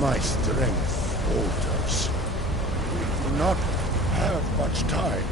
My strength falters. We do not have much time.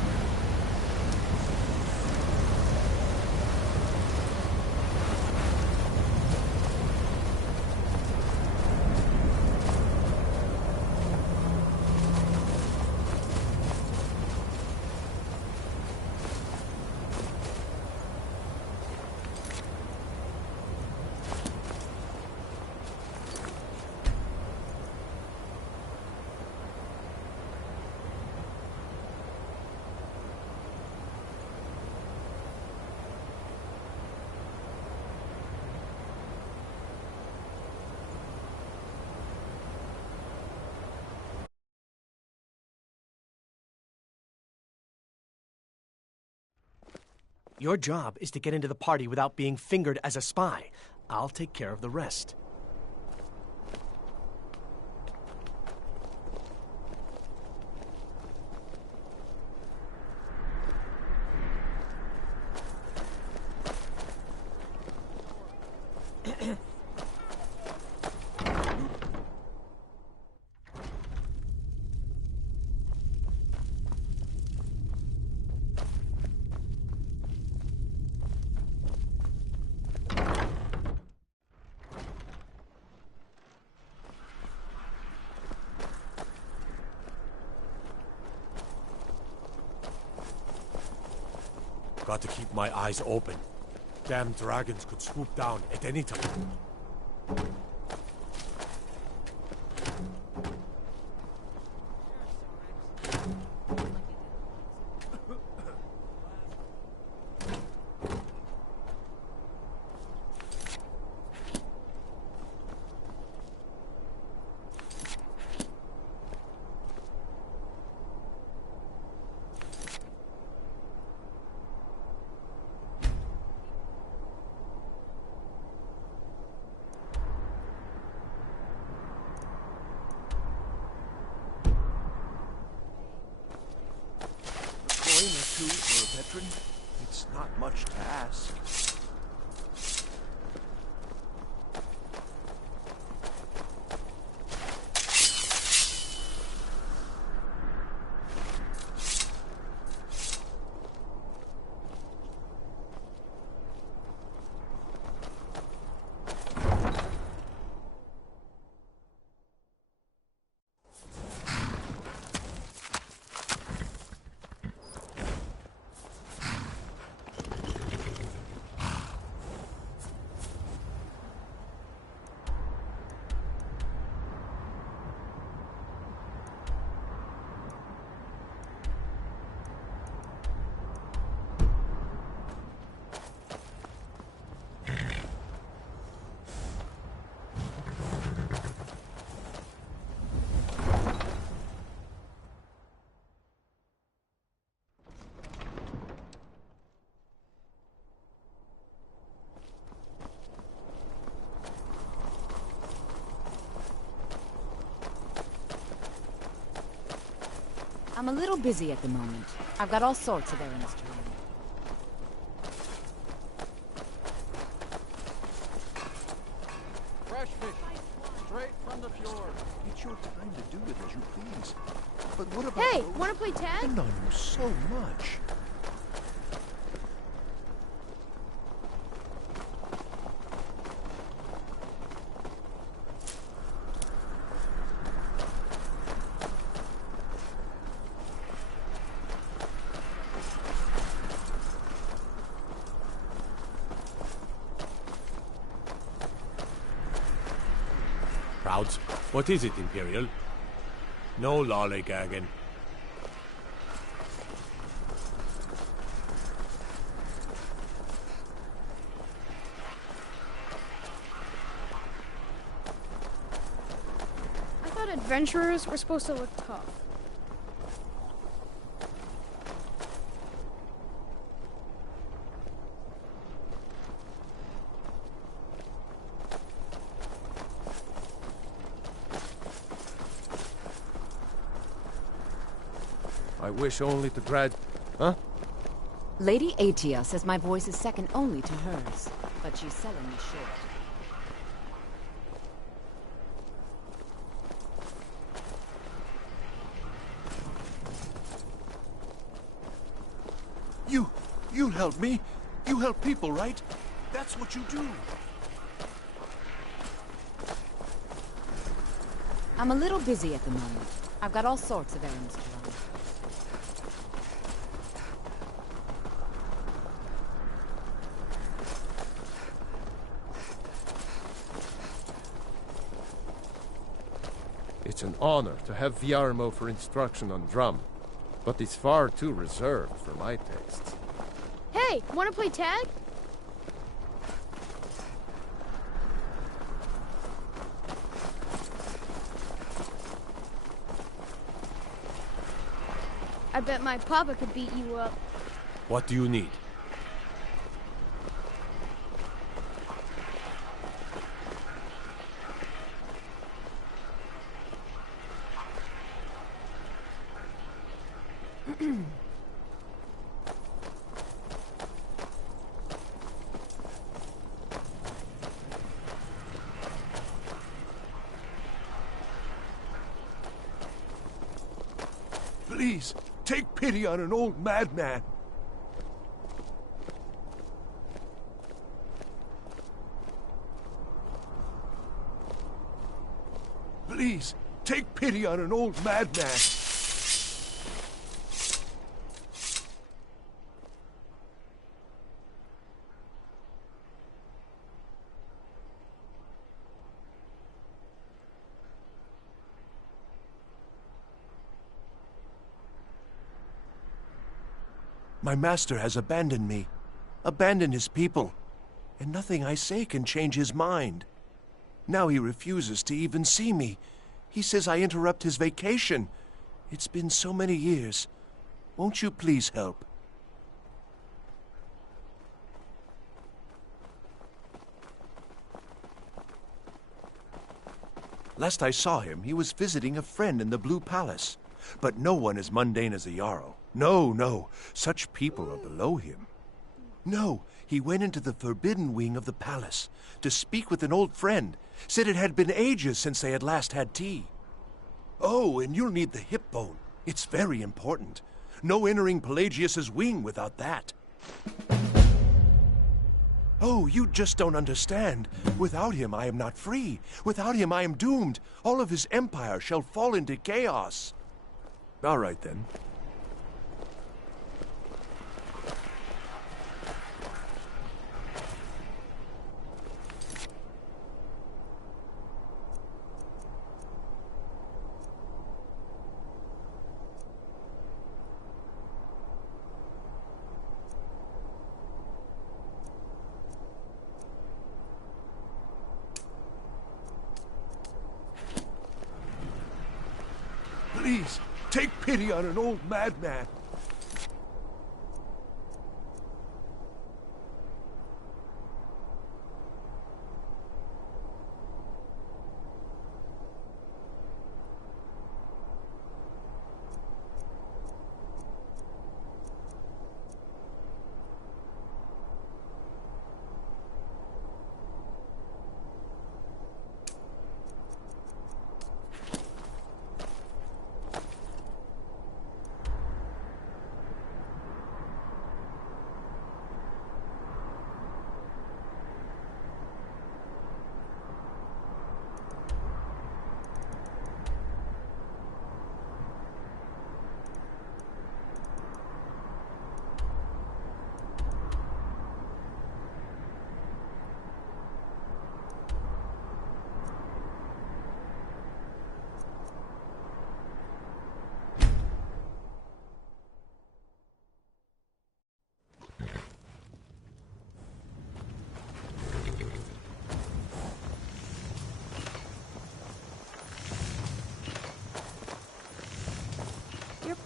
Your job is to get into the party without being fingered as a spy. I'll take care of the rest. Got to keep my eyes open. Damn dragons could swoop down at any time. For a veteran, it's not much to ask. I'm a little busy at the moment. I've got all sorts of errands to run. Fresh fish, straight from the fjord. It's your time to do it as you please. But what about Hey, those wanna play tag? depend on you so much? Crowds, what is it, Imperial? No lollygagging. I thought adventurers were supposed to look tough. I wish only to grad... Huh? Lady Atia says my voice is second only to hers, but she's selling me short. You help me. You help people, right? That's what you do. I'm a little busy at the moment. I've got all sorts of errands to run. It's an honor to have Viarmo for instruction on drum, but he's far too reserved for my tastes. Hey, wanna play tag? I bet my papa could beat you up. What do you need? Please, take pity on an old madman. Please, take pity on an old madman. My master has abandoned me, abandoned his people, and nothing I say can change his mind. Now he refuses to even see me. He says I interrupt his vacation. It's been so many years. Won't you please help? Last I saw him, he was visiting a friend in the Blue Palace. But no one as mundane as a Jarl. No, no. Such people are below him. No, he went into the forbidden wing of the palace to speak with an old friend. Said it had been ages since they had last had tea. Oh, and you'll need the hip bone. It's very important. No entering Pelagius's wing without that. Oh, you just don't understand. Without him, I am not free. Without him, I am doomed. All of his empire shall fall into chaos. All right, then. Please, take pity on an old madman.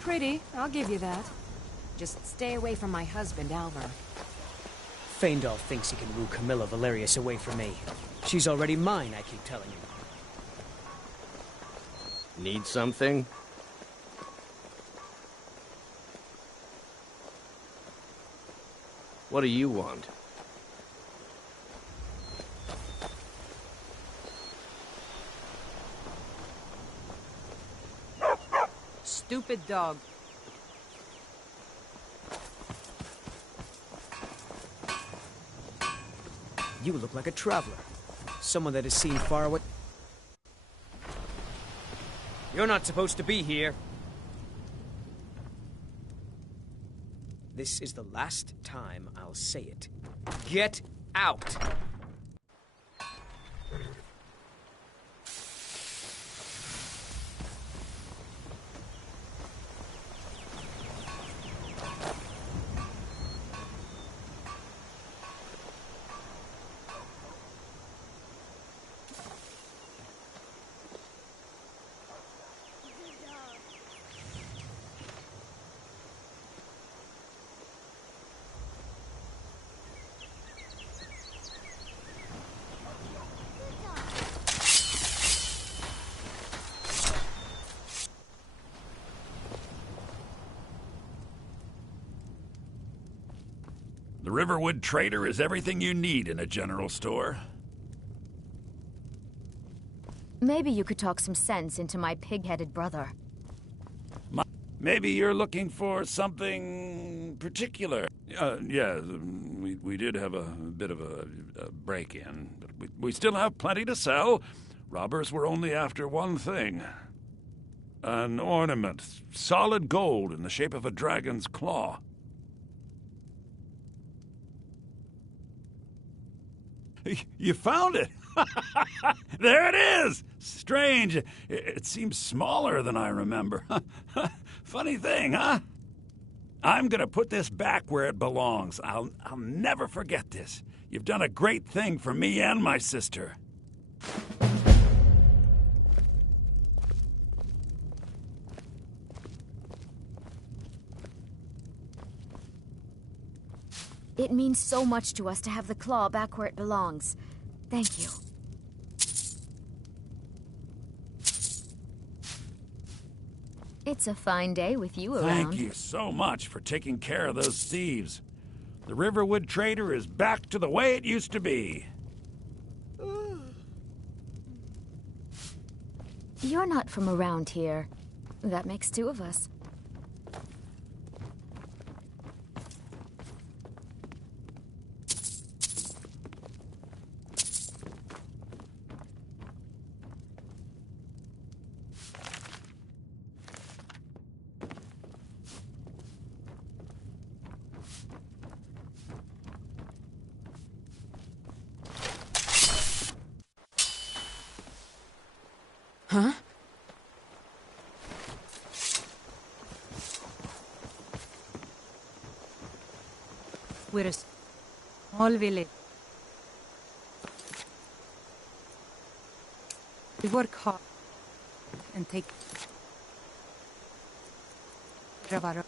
Pretty, I'll give you that. Just stay away from my husband, Alvar. Faendal thinks he can woo Camilla Valerius away from me. She's already mine, I keep telling him. Need something? What do you want? Stupid dog. You look like a traveler. Someone that has seen far away. You're not supposed to be here. This is the last time I'll say it. Get out! The Riverwood Trader is everything you need in a general store. Maybe you could talk some sense into my pig-headed brother. Maybe you're looking for something particular. Yeah, we did have a bit of a break-in, but we still have plenty to sell. Robbers were only after one thing. An ornament, solid gold in the shape of a dragon's claw. You found it! There it is! Strange. It seems smaller than I remember. Funny thing, huh? I'm gonna put this back where it belongs. I'll never forget this. You've done a great thing for me and my sister. It means so much to us to have the claw back where it belongs. Thank you. It's a fine day with you around. Thank you so much for taking care of those thieves. The Riverwood Trader is back to the way it used to be. You're not from around here. That makes two of us. Huh? We're a small village. We work hard and take care of our.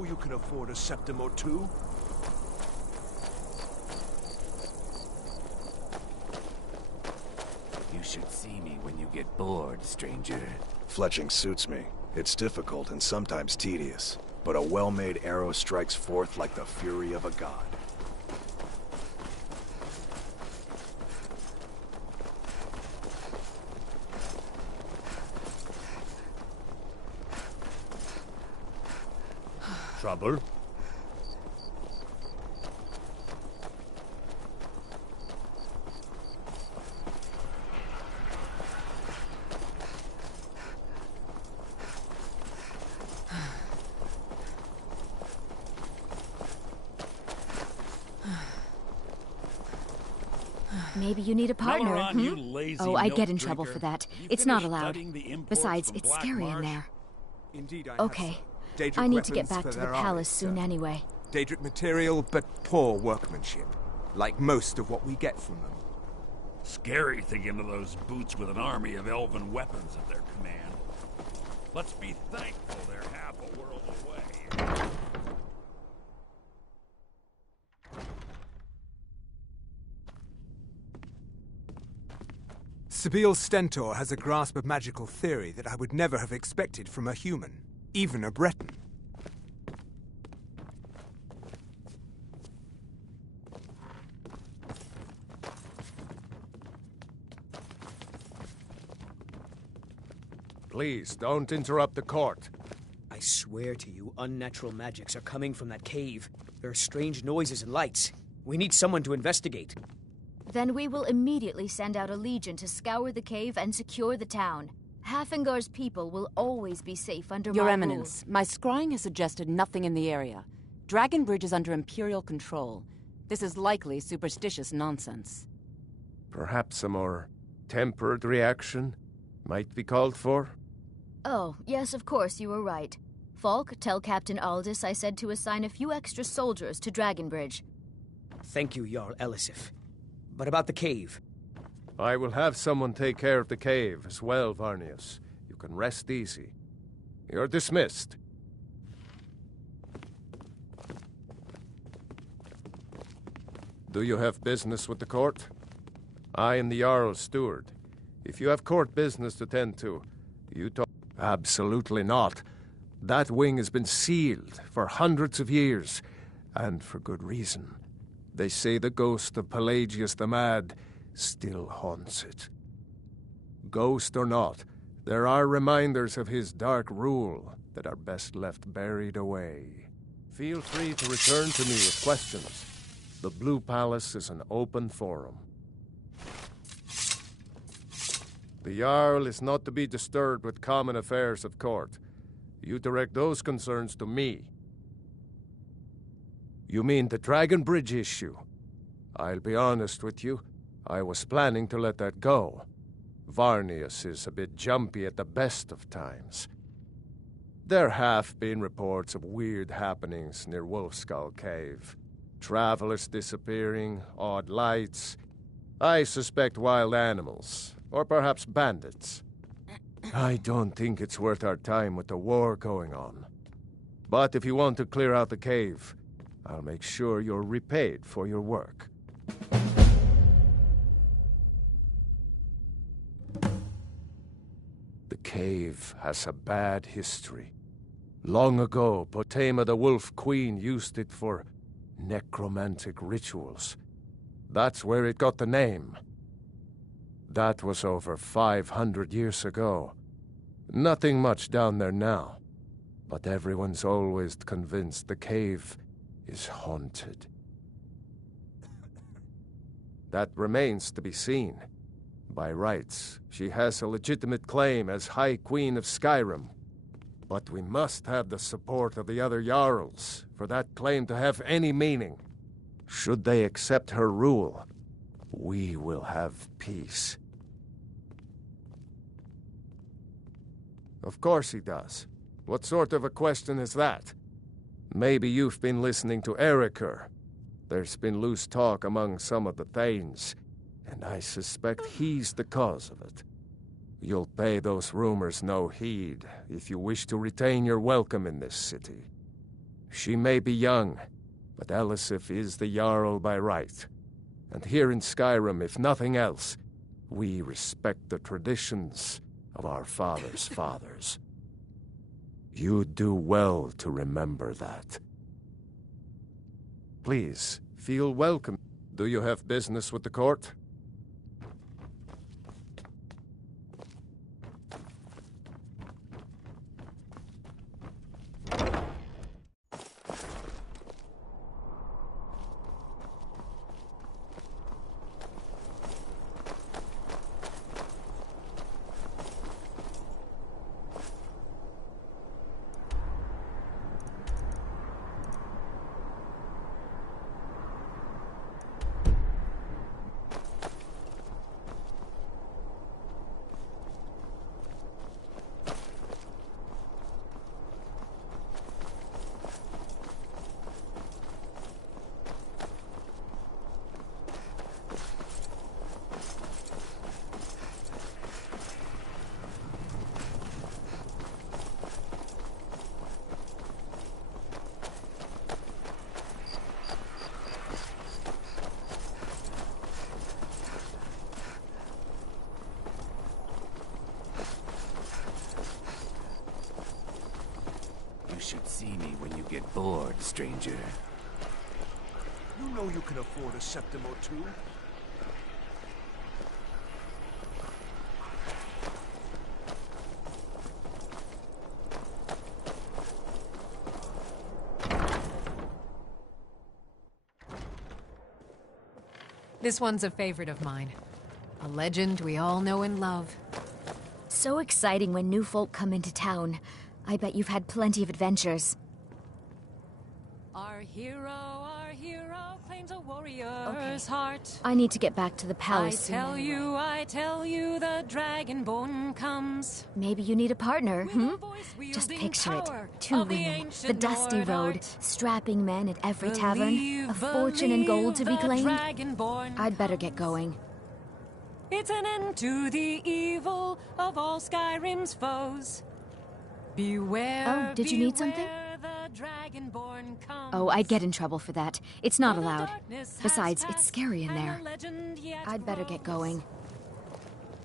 know you can afford a septim or two. You should see me when you get bored, stranger. Fletching suits me. It's difficult and sometimes tedious, but a well-made arrow strikes forth like the fury of a god. Trouble? Maybe you need a partner, Melaron, you lazy Oh, I milk get in drinker. trouble for that. You It's not finished allowed. studying the imports Besides, from it's Black scary in Marsh? there. Indeed, I Okay. have some. Daedric I need to get weapons back for to the their palace armies, soon sir. anyway. Daedric material, but poor workmanship. Like most of what we get from them. Scary thinking of those boots with an army of elven weapons at their command. Let's be thankful they're half a world away. Sibyl Stentor has a grasp of magical theory that I would never have expected from a human, even a Breton. Please, don't interrupt the court. I swear to you, unnatural magics are coming from that cave. There are strange noises and lights. We need someone to investigate. Then we will immediately send out a legion to scour the cave and secure the town. Hafingar's people will always be safe under Your my Eminence, my scrying has suggested nothing in the area. Dragon Bridge is under Imperial control. This is likely superstitious nonsense. Perhaps a more tempered reaction might be called for? Oh, yes, of course, you were right. Falk, tell Captain Aldous I said to assign a few extra soldiers to Dragonbridge. Thank you, Jarl Elisif. But about the cave? I will have someone take care of the cave as well, Varnius. You can rest easy. You're dismissed. Do you have business with the court? I am the Jarl's steward. If you have court business to tend to, you talk. Absolutely not. That wing has been sealed for hundreds of years, and for good reason. They say the ghost of Pelagius the Mad still haunts it. Ghost or not, there are reminders of his dark rule that are best left buried away. Feel free to return to me with questions. The Blue Palace is an open forum. The Jarl is not to be disturbed with common affairs of court. You direct those concerns to me. You mean the Dragon Bridge issue? I'll be honest with you. I was planning to let that go. Varnius is a bit jumpy at the best of times. There have been reports of weird happenings near Wolfskull Cave. Travelers disappearing, odd lights. I suspect wild animals, or perhaps bandits. I don't think it's worth our time with the war going on. But if you want to clear out the cave, I'll make sure you're repaid for your work. The cave has a bad history. Long ago, Potema the Wolf Queen used it for necromantic rituals. That's where it got the name. That was over 500 years ago. Nothing much down there now. But everyone's always convinced the cave is haunted. That remains to be seen. By rights, she has a legitimate claim as High Queen of Skyrim. But we must have the support of the other Jarls for that claim to have any meaning. Should they accept her rule, we will have peace. Of course he does. What sort of a question is that? Maybe you've been listening to Erikur. There's been loose talk among some of the Thanes, and I suspect he's the cause of it. You'll pay those rumors no heed if you wish to retain your welcome in this city. She may be young, but Elisif is the Jarl by right. And here in Skyrim, if nothing else, we respect the traditions of our fathers' fathers. You do well to remember that. Please, feel welcome. Do you have business with the court? You should see me when you get bored, stranger. You know you can afford a septim or two. This one's a favorite of mine. A legend we all know and love. So exciting when new folk come into town. I bet you've had plenty of adventures. Our hero claims a warrior's heart. I need to get back to the palace soon. I tell you, the dragonborn comes. Maybe you need a partner, Just picture it. Two women, the dusty road, strapping men at every tavern, a fortune and gold to be claimed. I'd better get going. It's an end to the evil of all Skyrim's foes. Beware. Oh, did you need something? Oh, I'd get in trouble for that. It's not allowed. Besides, it's scary in there. I'd better get going.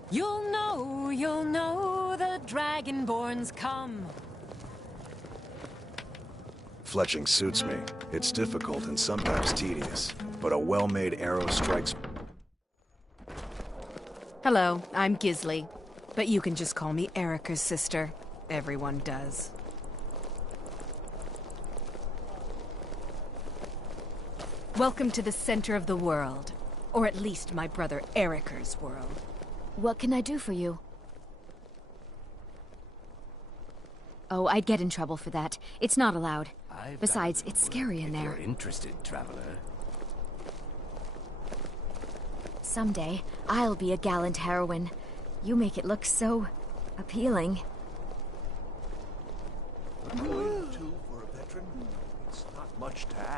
You'll know the Dragonborns come. Fletching suits me. It's difficult and sometimes tedious, but a well-made arrow strikes... Hello, I'm Gisli, but you can just call me Erica's sister. Everyone does. Welcome to the center of the world. Or at least my brother Erica's world. What can I do for you? Oh, I'd get in trouble for that. It's not allowed. Besides, it's scary in there. If you're interested, traveler. Someday, I'll be a gallant heroine. You make it look so... appealing.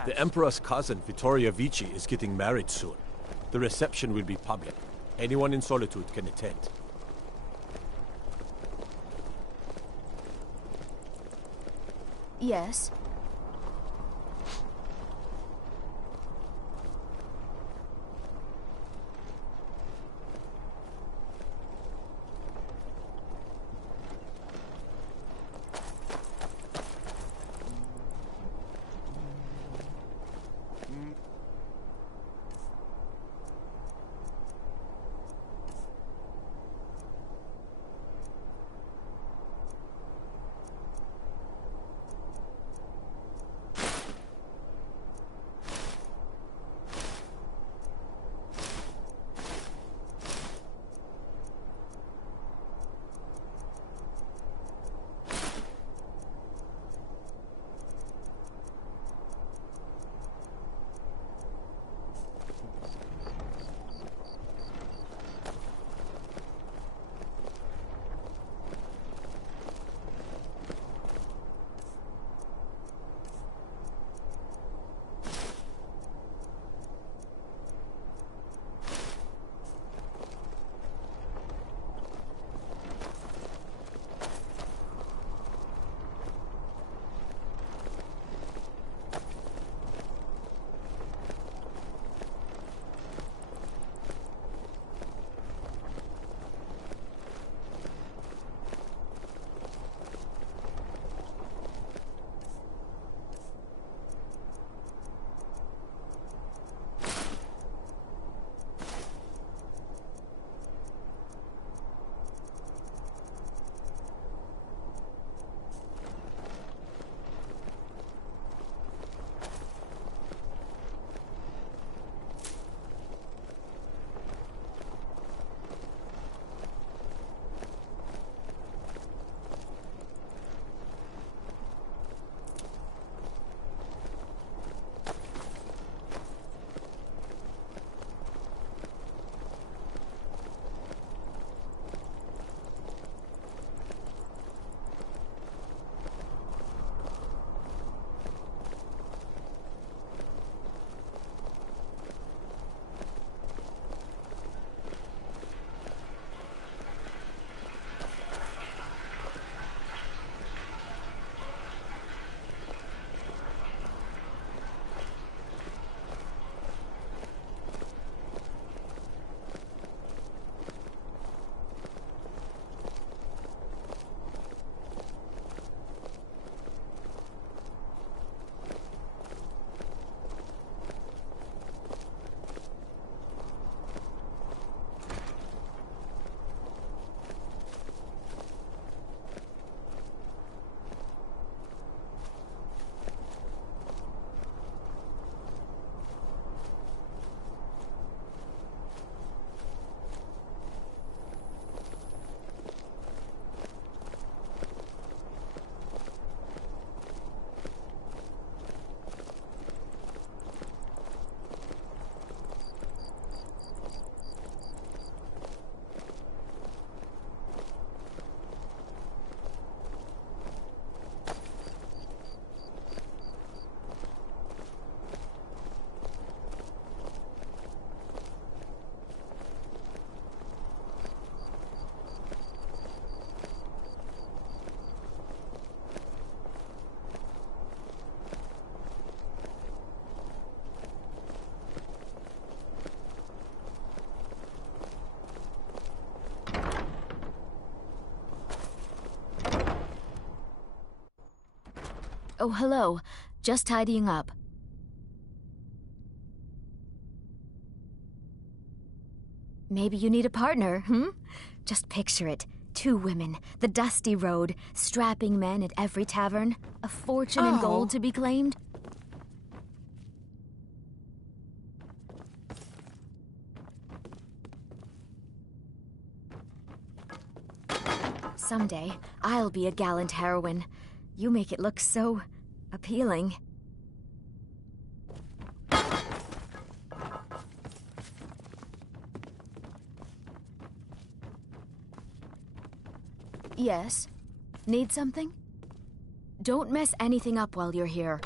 The Emperor's cousin, Vittoria Vici, is getting married soon. The reception will be public. Anyone in Solitude can attend. Yes. Oh, hello. Just tidying up. Maybe you need a partner, Just picture it. 2 women, the dusty road, strapping men at every tavern, a fortune in gold to be claimed. Someday, I'll be a gallant heroine. You make it look so appealing. Yes? Need something? Don't mess anything up while you're here.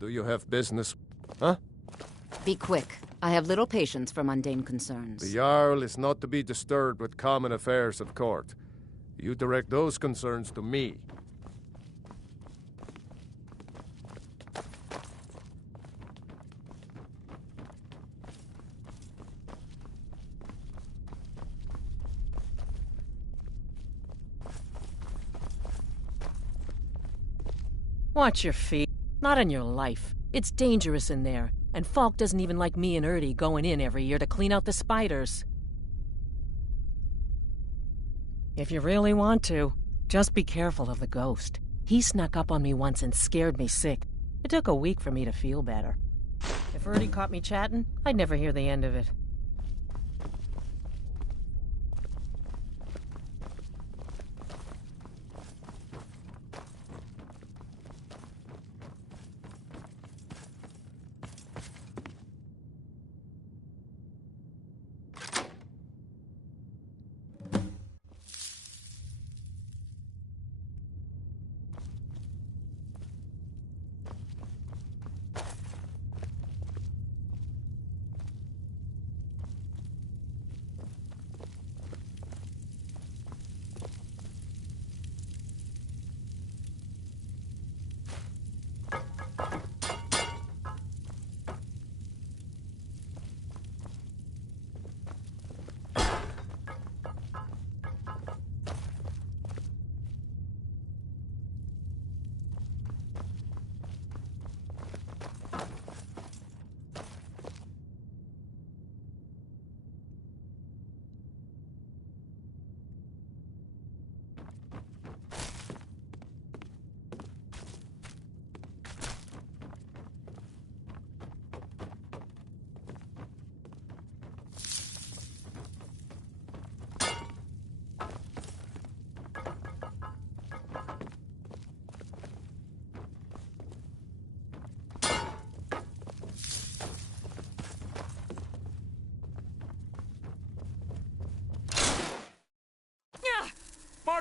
Do you have business? Huh? Be quick. I have little patience for mundane concerns. The Jarl is not to be disturbed with common affairs of court. You direct those concerns to me. Watch your feet. Not in your life. It's dangerous in there, and Falk doesn't even like me and Ertie going in every year to clean out the spiders. If you really want to, just be careful of the ghost. He snuck up on me once and scared me sick. It took a week for me to feel better. If Ertie caught me chatting, I'd never hear the end of it.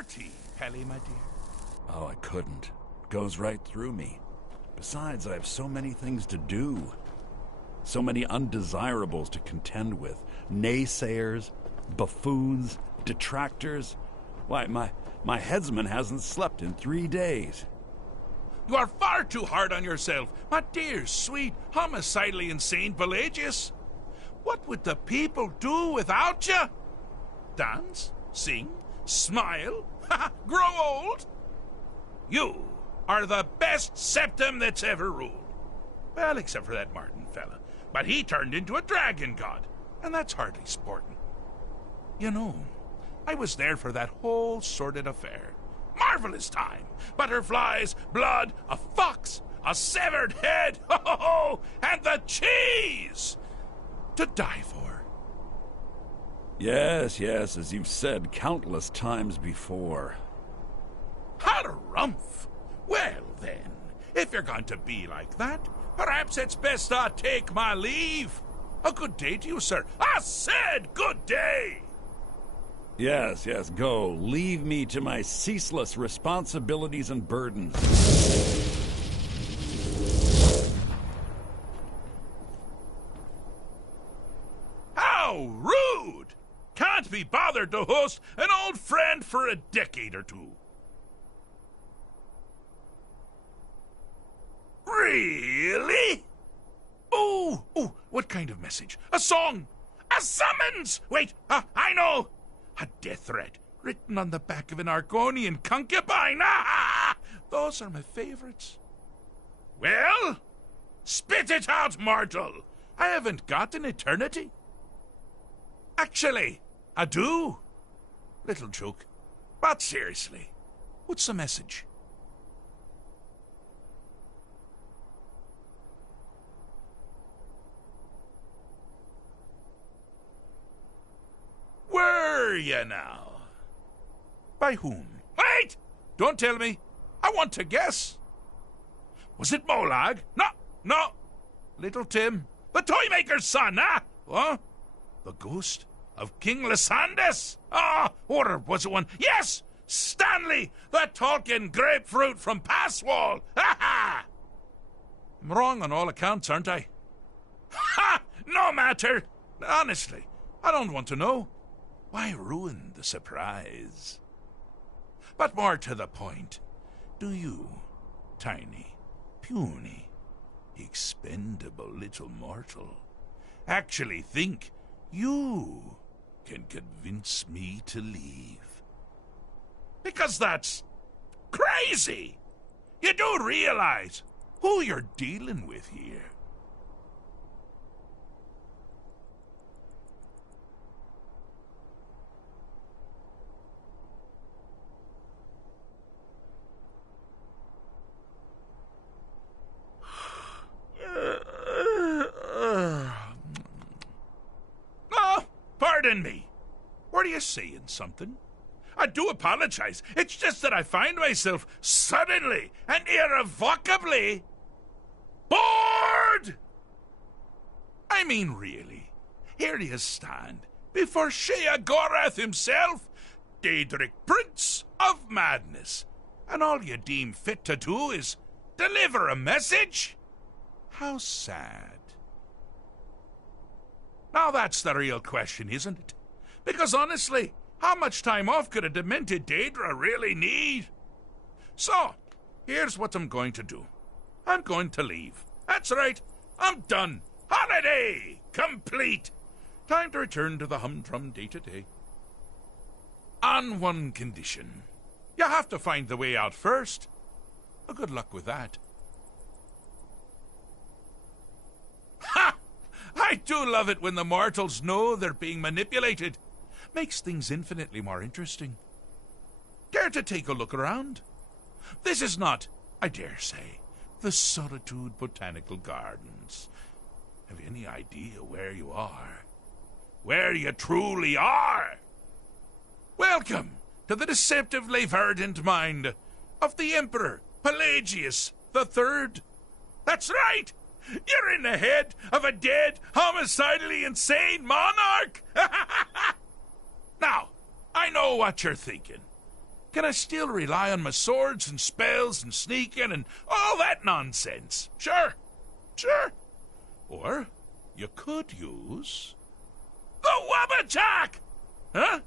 tea, Pelly, my dear? Oh, I couldn't. It goes right through me. Besides, I have so many things to do. So many undesirables to contend with. Naysayers, buffoons, detractors. Why, my headsman hasn't slept in 3 days. You are far too hard on yourself, my dear, sweet, homicidally insane Pelagius. What would the people do without you? Dance? Sing? Smile? Grow old? You are the best septum that's ever ruled. Well, except for that Martin fella. But he turned into a dragon god, and that's hardly sporting. You know, I was there for that whole sordid affair. Marvelous time. Butterflies, blood, a fox, a severed head, ho ho ho, and the cheese to die for. Yes, as you've said countless times before. Harumph! Well then, if you're going to be like that, perhaps it's best I take my leave. A good day to you, sir. I said good day! Yes, go. Leave me to my ceaseless responsibilities and burdens. How rude! Can't be bothered to host an old friend for a decade or two. Really? Oh, what kind of message? A song? A summons! Wait, I know! A death threat written on the back of an Argonian concubine. Those are my favorites. Well, spit it out, mortal. I haven't got an eternity. Actually, I do. Little joke. But seriously, what's the message? Were you now? By whom? Wait! Don't tell me. I want to guess. Was it Molag? No. Little Tim. The Toymaker's son, Huh? The ghost of King Lysandas? Or was it one? Yes! Stanley, the talking grapefruit from Passwall. I'm wrong on all accounts, aren't I? No matter. Honestly, I don't want to know. Why ruin the surprise? But more to the point, do you, tiny, puny, expendable little mortal, actually think you can convince me to leave? Because that's crazy! You do realize who you're dealing with here. Pardon me. Were you saying something? I do apologize. It's just that I find myself suddenly and irrevocably bored. I mean, really. Here you stand before Sheogorath himself, Daedric Prince of Madness, and all you deem fit to do is deliver a message? How sad. Now that's the real question, isn't it? Because honestly, how much time off could a demented Daedra really need? So, here's what I'm going to do. I'm going to leave. That's right, I'm done. Holiday complete. Time to return to the humdrum day-to-day. On one condition. You have to find the way out first. Well, good luck with that. Ha! I do love it when the mortals know they're being manipulated. Makes things infinitely more interesting. Care to take a look around? This is not, I dare say, the Solitude Botanical Gardens. Have you any idea where you are? Where you truly are? Welcome to the deceptively verdant mind of the Emperor Pelagius III. That's right! You're in the head of a dead, homicidally insane monarch! Now, I know what you're thinking. can I still rely on my swords and spells and sneaking and all that nonsense? Sure. Or you could use the Wabbajack! Huh?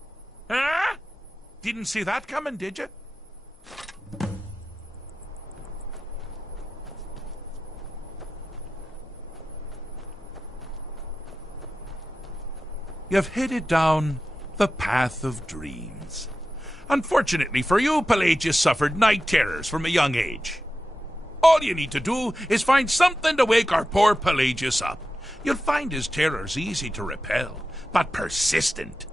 Didn't see that coming, did you? You've headed down the path of dreams. Unfortunately for you, Pelagius suffered night terrors from a young age. All you need to do is find something to wake our poor Pelagius up. You'll find his terrors easy to repel, but persistent.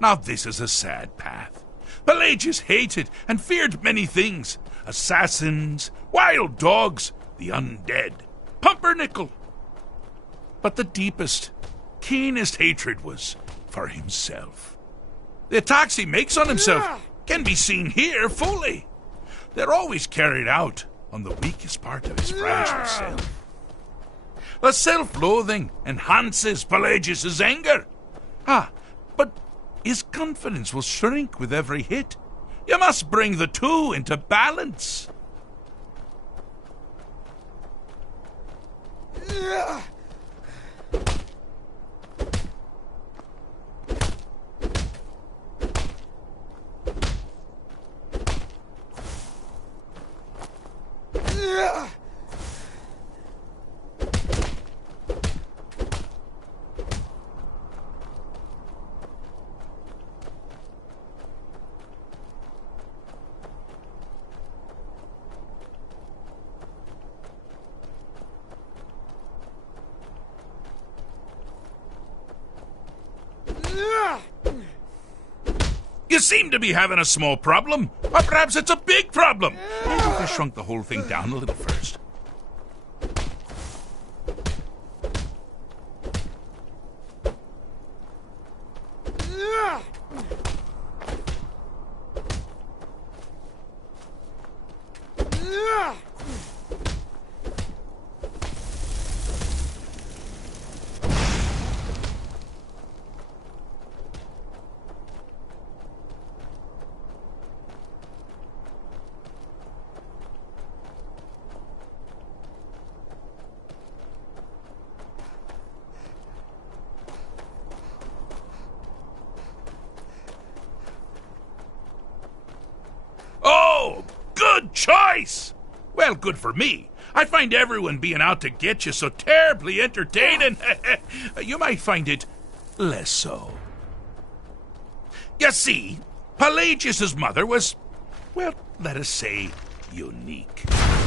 Now this is a sad path. Pelagius hated and feared many things. Assassins, wild dogs, the undead, pumpernickel. But the deepest, keenest hatred was for himself. The attacks he makes on himself can be seen here fully. They're always carried out on the weakest part of his fragile self. The self-loathing enhances Pelagius's anger. But his confidence will shrink with every hit. You must bring the two into balance. You seem to be having a small problem, or perhaps it's a big problem. Maybe if I shrunk the whole thing down a little first. Oh, good choice! Well, good for me. I find everyone being out to get you so terribly entertaining. You might find it less so. You see, Pelagius's mother was, well, let us say, unique.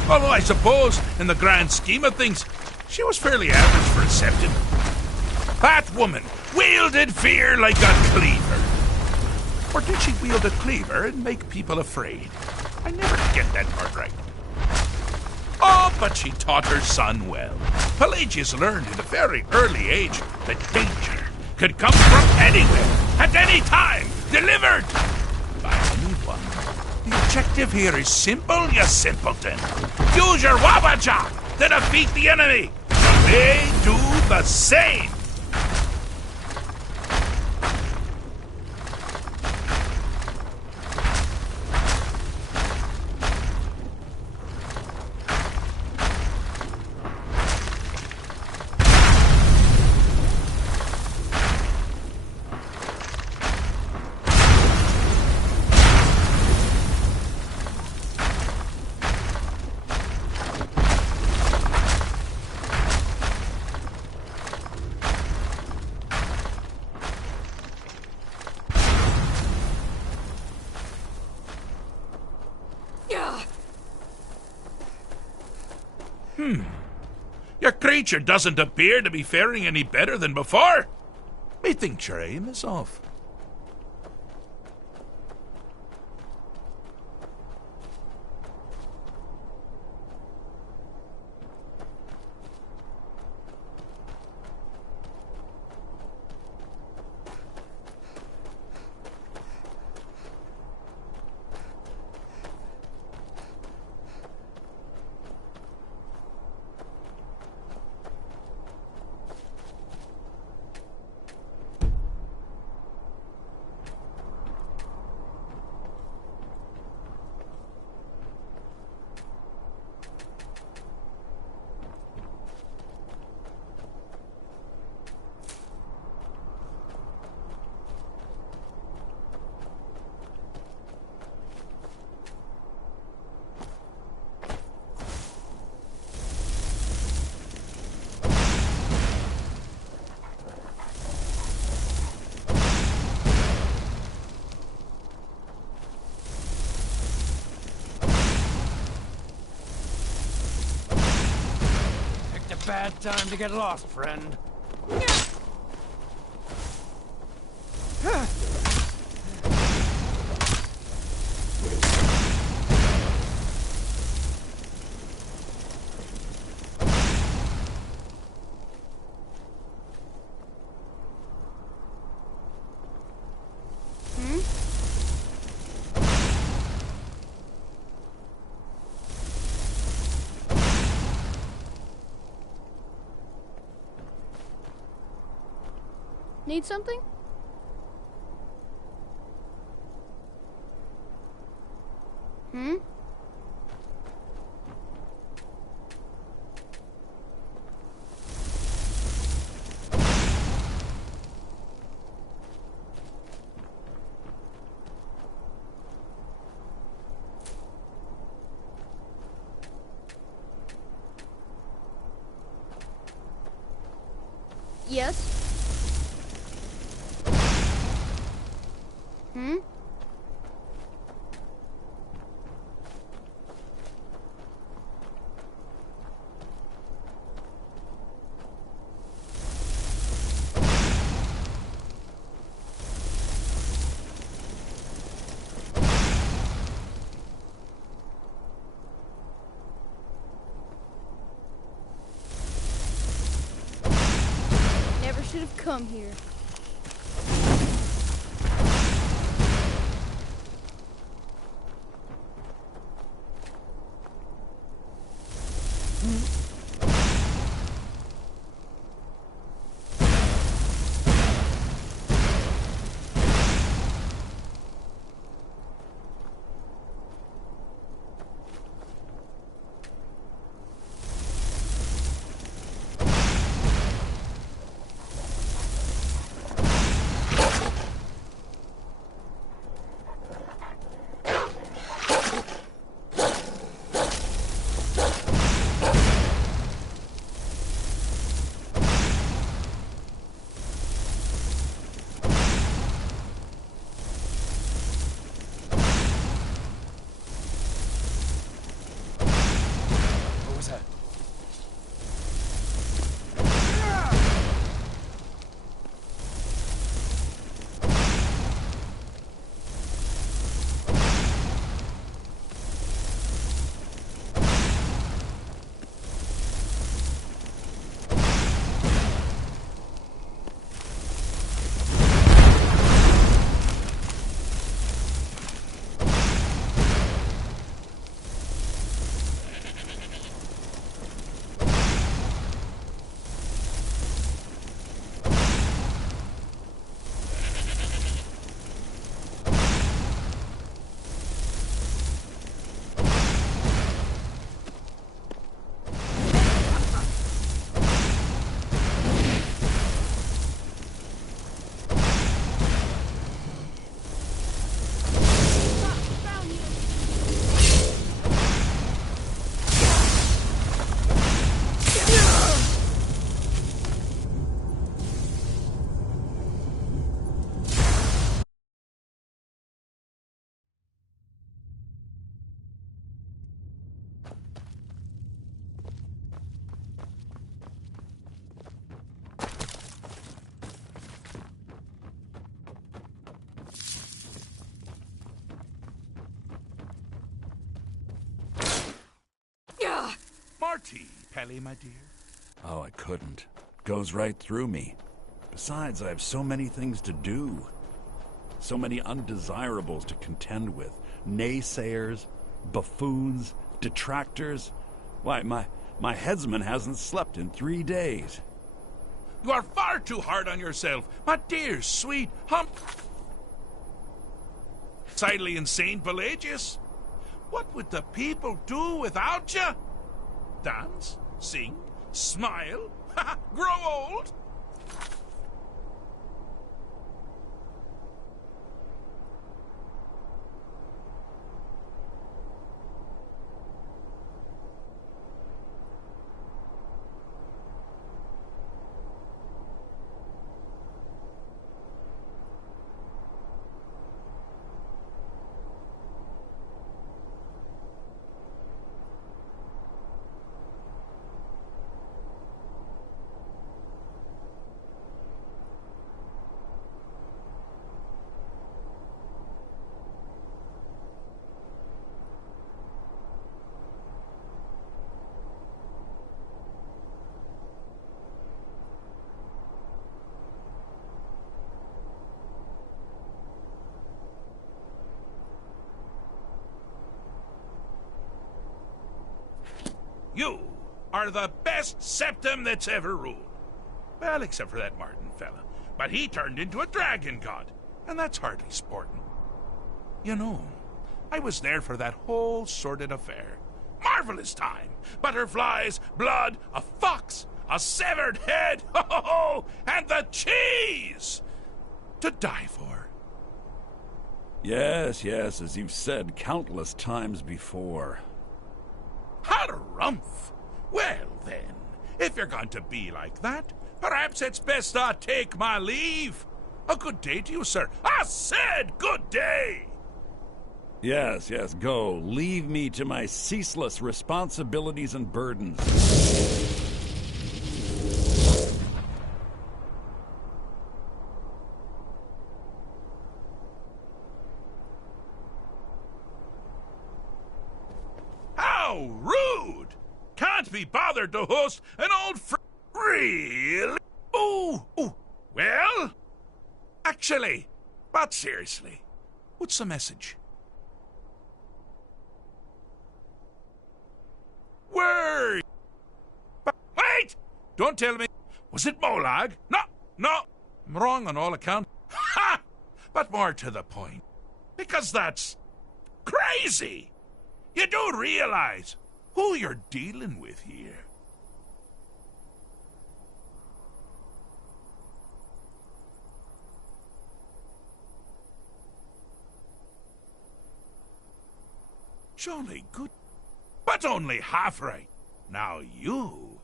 Although I suppose, in the grand scheme of things, she was fairly average for a septon. That woman wielded fear like a cleaver. Or did she wield a cleaver and make people afraid? I never get that part right. Oh, but she taught her son well. Pelagius learned at a very early age that danger could come from anywhere, at any time, delivered by anyone. objective here is simple, you simpleton. Use your Wabaja to defeat the enemy. They do the same. Your creature doesn't appear to be faring any better than before. Methinks your aim is off. Bad time to get lost, friend. Need something? Yes? Never should have come here. tea, Pelly, my dear? Oh, I couldn't. Goes right through me. Besides, I have so many things to do. So many undesirables to contend with. Naysayers, buffoons, detractors. Why, my headsman hasn't slept in 3 days. You are far too hard on yourself, my dear, sweet, sidely insane Pelagius. What would the people do without you? Dance, sing, smile, grow old? You are the best septum that's ever ruled. Well, except for that Martin fella. But he turned into a dragon god, and that's hardly sporting. You know, I was there for that whole sordid affair. Marvelous time. Butterflies, blood, a fox, a severed head, ho, and the cheese to die for. Yes, as you've said countless times before. Harumph! Well, then, if you're going to be like that, perhaps it's best I take my leave. A good day to you, sir. I said good day! Yes, go. Leave me to my ceaseless responsibilities and burdens. How rude! Can't be bothered to host an old really? Ooh. Well, actually, but seriously, what's the message? Word! Wait! Don't tell me. Was it Molag? No. I'm wrong on all accounts. Ha! But more to the point. Because that's crazy. You do realize who you're dealing with here. Jolly good. But only half right. Now you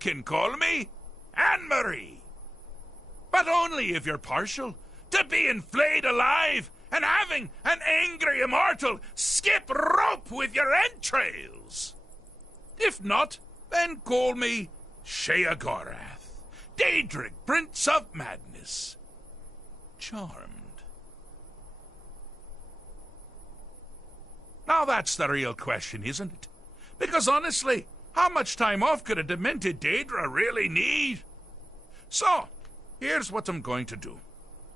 can call me Anne-Marie. But only if you're partial to being flayed alive and having an angry immortal skip rope with your entrails. If not, then call me Sheagorath, Daedric, Prince of Madness. Charmed. Now that's the real question, isn't it? Because honestly, how much time off could a demented Daedra really need? So, here's what I'm going to do.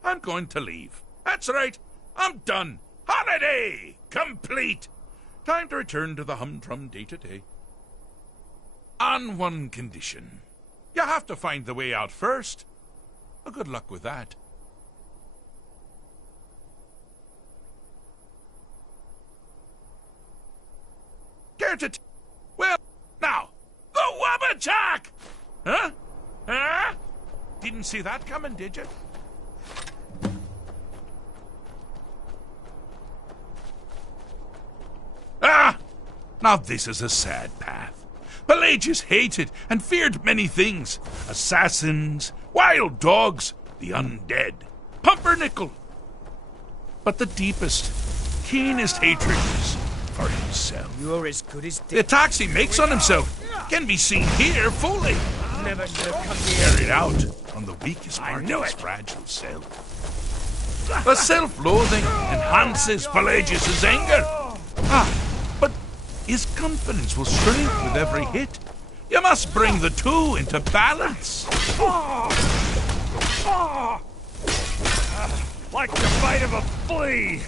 I'm going to leave. That's right. I'm done. Holiday complete. Time to return to the humdrum day-to-day. On one condition. You have to find the way out first. Well, good luck with that. Care to well, now, the Wabbajack! Huh? Didn't see that coming, did you? Now this is a sad path. Pelagius hated and feared many things. Assassins, wild dogs, the undead, pumpernickel. But the deepest, keenest hatred is for himself. You're as good as the attacks he makes on himself can be seen here fully. Never should have come here. Carried out on the weakest part of his fragile self. The self-loathing enhances Pelagius's anger. But his confidence will shrink with every hit. You must bring the two into balance. Like the bite of a flea.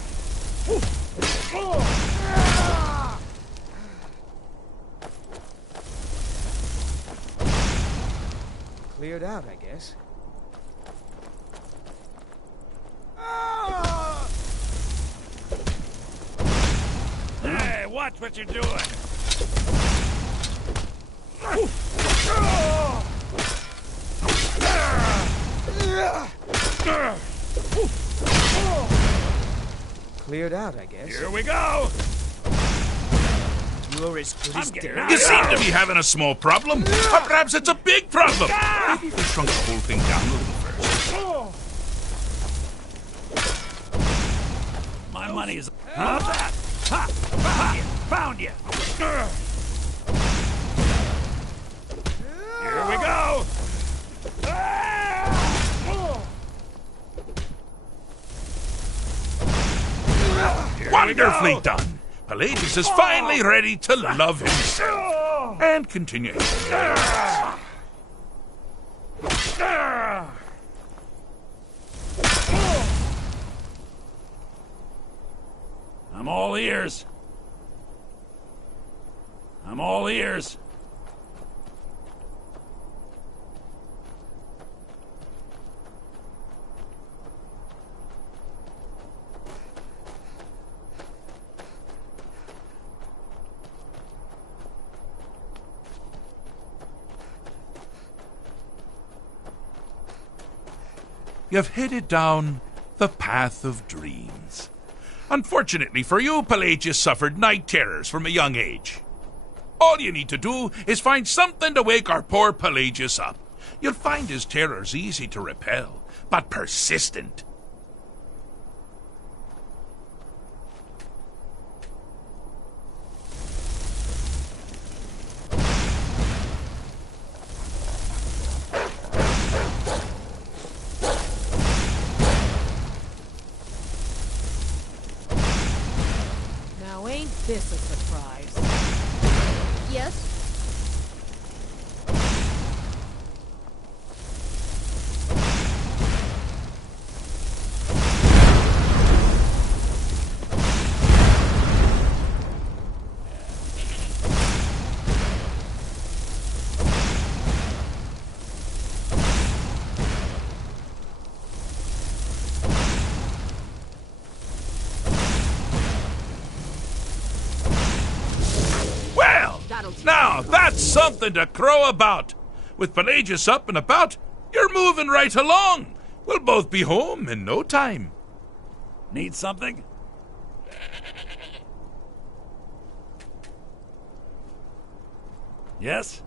Cleared out, I guess. Hey, watch what you're doing. Cleared out, I guess. Here we go. You're as good as dead. You seem to be having a small problem. Or perhaps it's a big problem. Maybe we shrunk the whole thing down a little first. My money is... How's that? Ha! Found you! Here we go! Wonderfully done. Pelagius is finally ready to love himself and continue his journey. I'm all ears. I'm all ears. You've headed down the path of dreams. Unfortunately for you, Pelagius suffered night terrors from a young age. All you need to do is find something to wake our poor Pelagius up. You'll find his terrors easy to repel, but persistent. Now ain't this a surprise? Yes? Now, that's something to crow about. With Pelagius up and about, you're moving right along. We'll both be home in no time. Need something? Yes?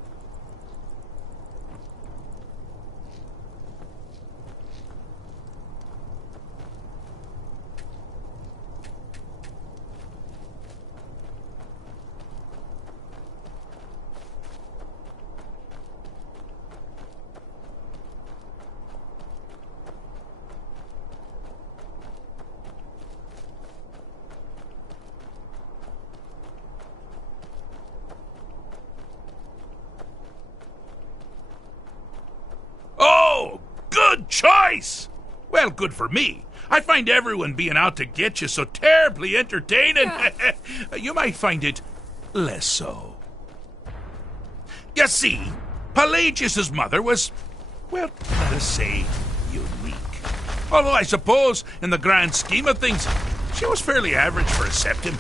Oh, good choice! Well, good for me. I find everyone being out to get you so terribly entertaining. You might find it less so. You see, Pelagius's mother was, well, let us say, unique. Although I suppose, in the grand scheme of things, she was fairly average for a septim.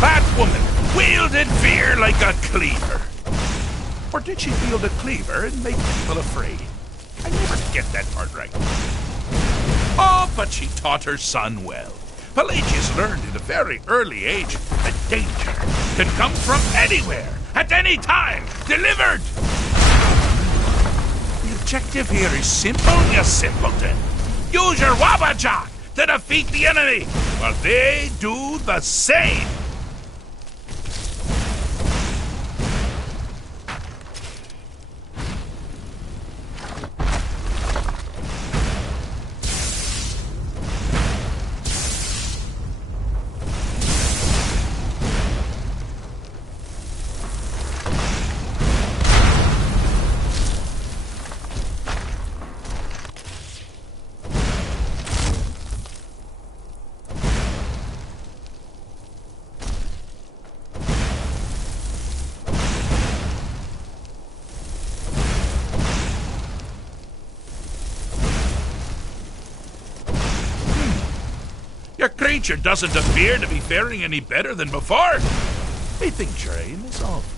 That woman wielded fear like a cleaver. Or did she wield a cleaver and make people afraid? I never get that part right. Oh, but she taught her son well. Pelagius learned at a very early age that danger can come from anywhere, at any time, delivered. The objective here is simple, you simpleton. Use your Wabajak to defeat the enemy, while they do the same. creature doesn't appear to be faring any better than before. Methinks your aim is off.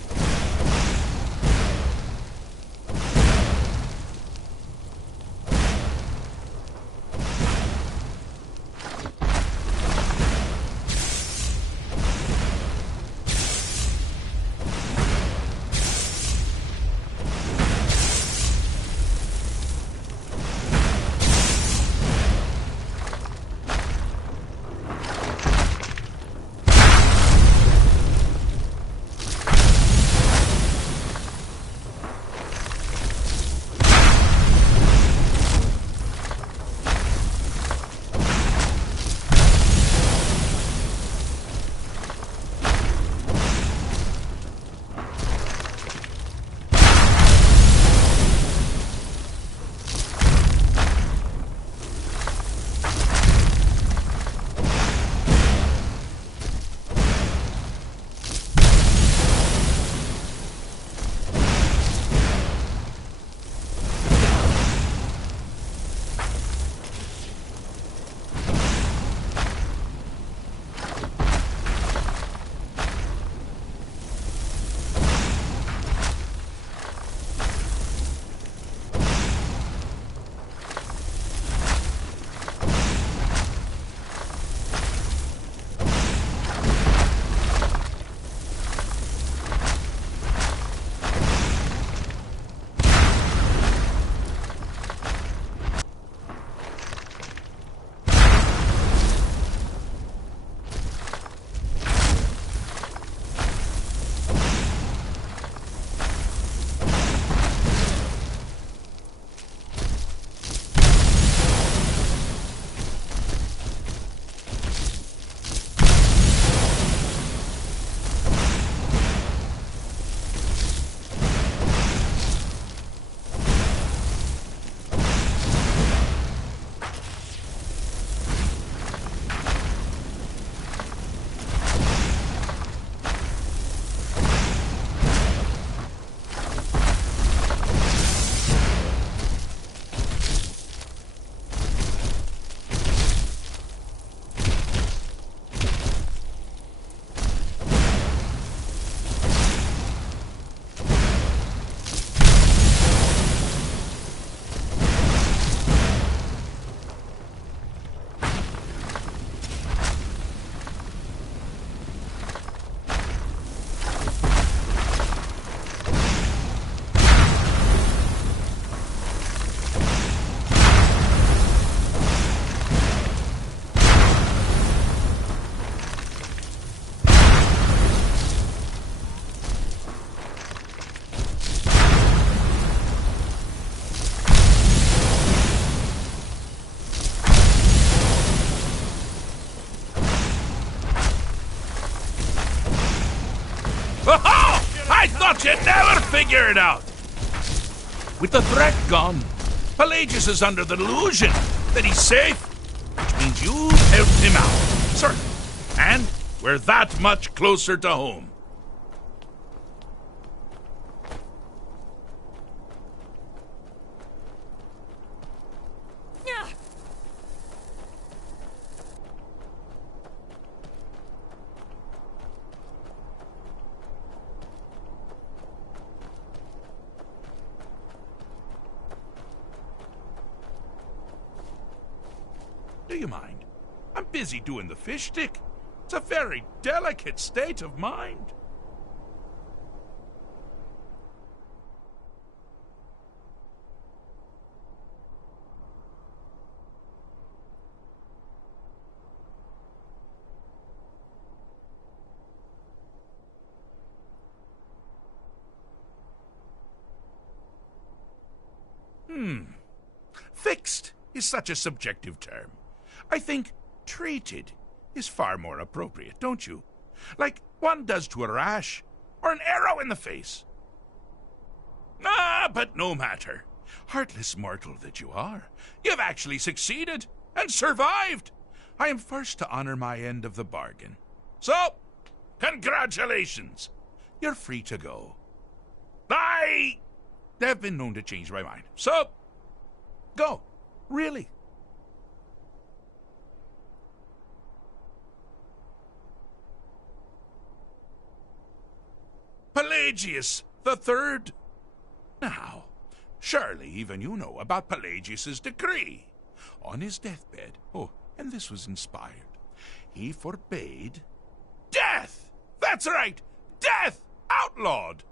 I thought you'd never figure it out! With the threat gone, Pelagius is under the delusion that he's safe, which means you've helped him out. Certainly. And we're that much closer to home. Do you mind? I'm busy doing the fish stick. It's a very delicate state of mind. Fixed is such a subjective term. I think treated is far more appropriate, don't you? Like one does to a rash or an arrow in the face. Ah, but no matter. Heartless mortal that you are, you've actually succeeded and survived. I am first to honor my end of the bargain. So, congratulations. You're free to go. I have been known to change my mind. So, go. Really. Pelagius the Third. Now, surely even you know about Pelagius's decree. On his deathbed, and this was inspired, he forbade death! That's right! Death! Outlawed!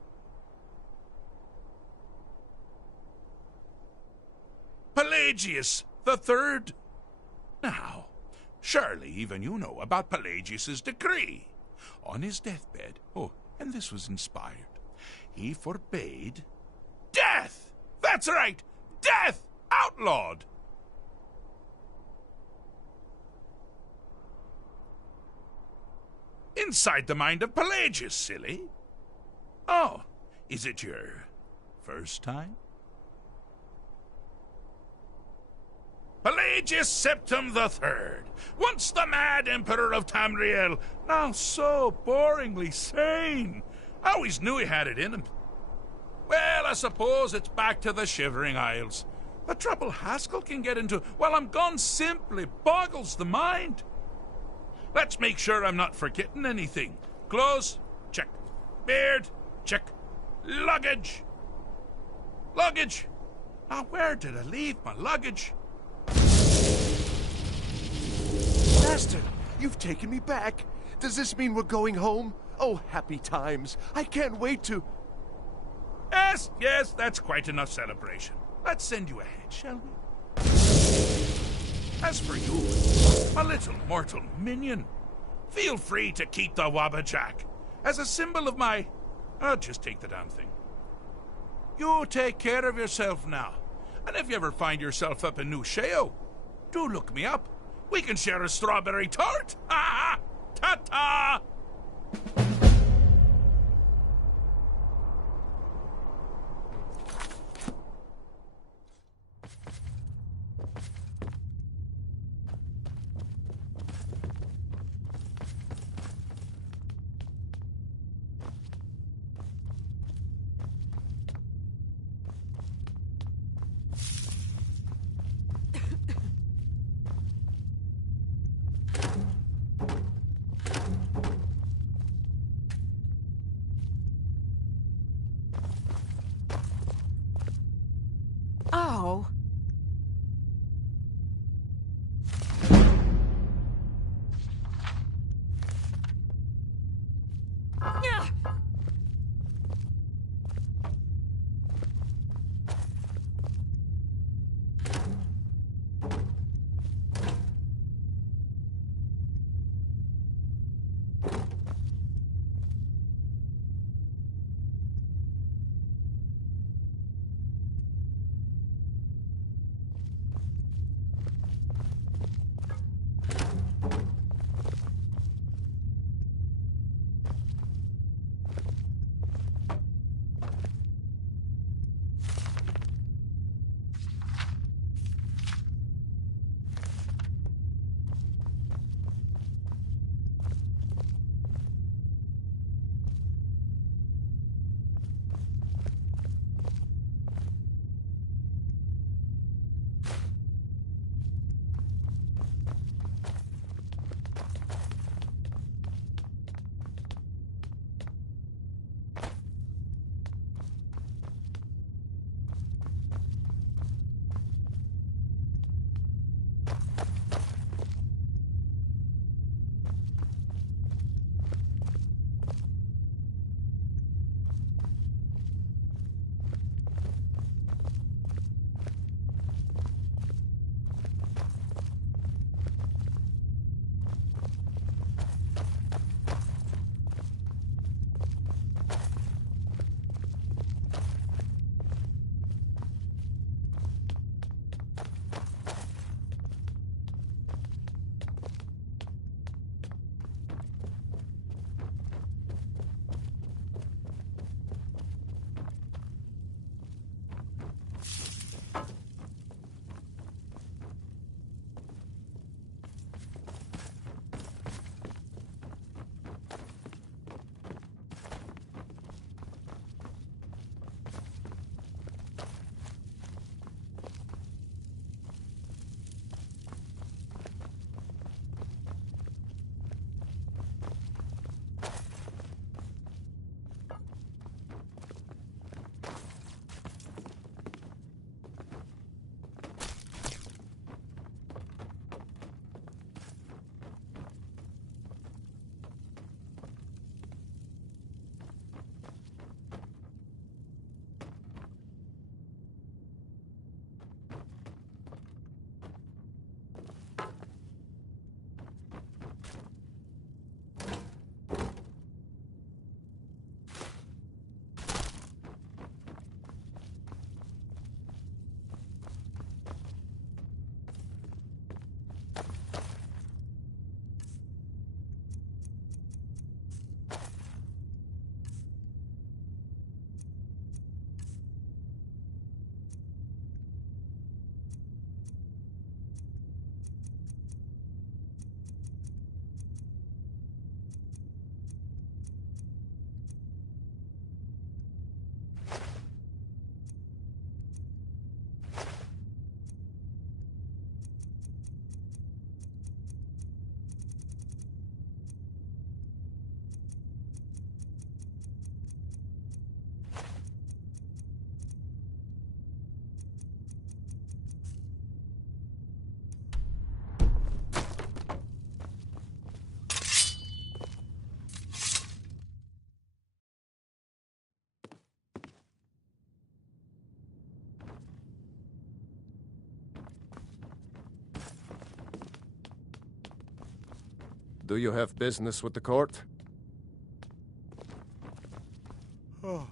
Pelagius the Third. Now, surely even you know about Pelagius's decree. On his deathbed, and this was inspired, he forbade death! That's right! Death! Outlawed! Inside the mind of Pelagius, silly. Oh, is it your first time? Pelagius Septim the Third, once the mad emperor of Tamriel, now so boringly sane. I always knew he had it in him. Well, I suppose it's back to the Shivering Isles. The trouble Haskell can get into while I'm gone simply boggles the mind. Let's make sure I'm not forgetting anything. Clothes, check. Beard, check. Luggage. Luggage. Now, where did I leave my luggage? Master, you've taken me back. Does this mean we're going home? Oh, happy times. I can't wait to... Yes, that's quite enough celebration. Let's send you ahead, shall we? As for you, my little mortal minion, feel free to keep the Wabbajack as a symbol of my... just take the damn thing. You take care of yourself now. And if you ever find yourself up in New Sheo, do look me up. We can share a strawberry tart. Ha ha! Ta-ta! Do you have business with the court? Oh.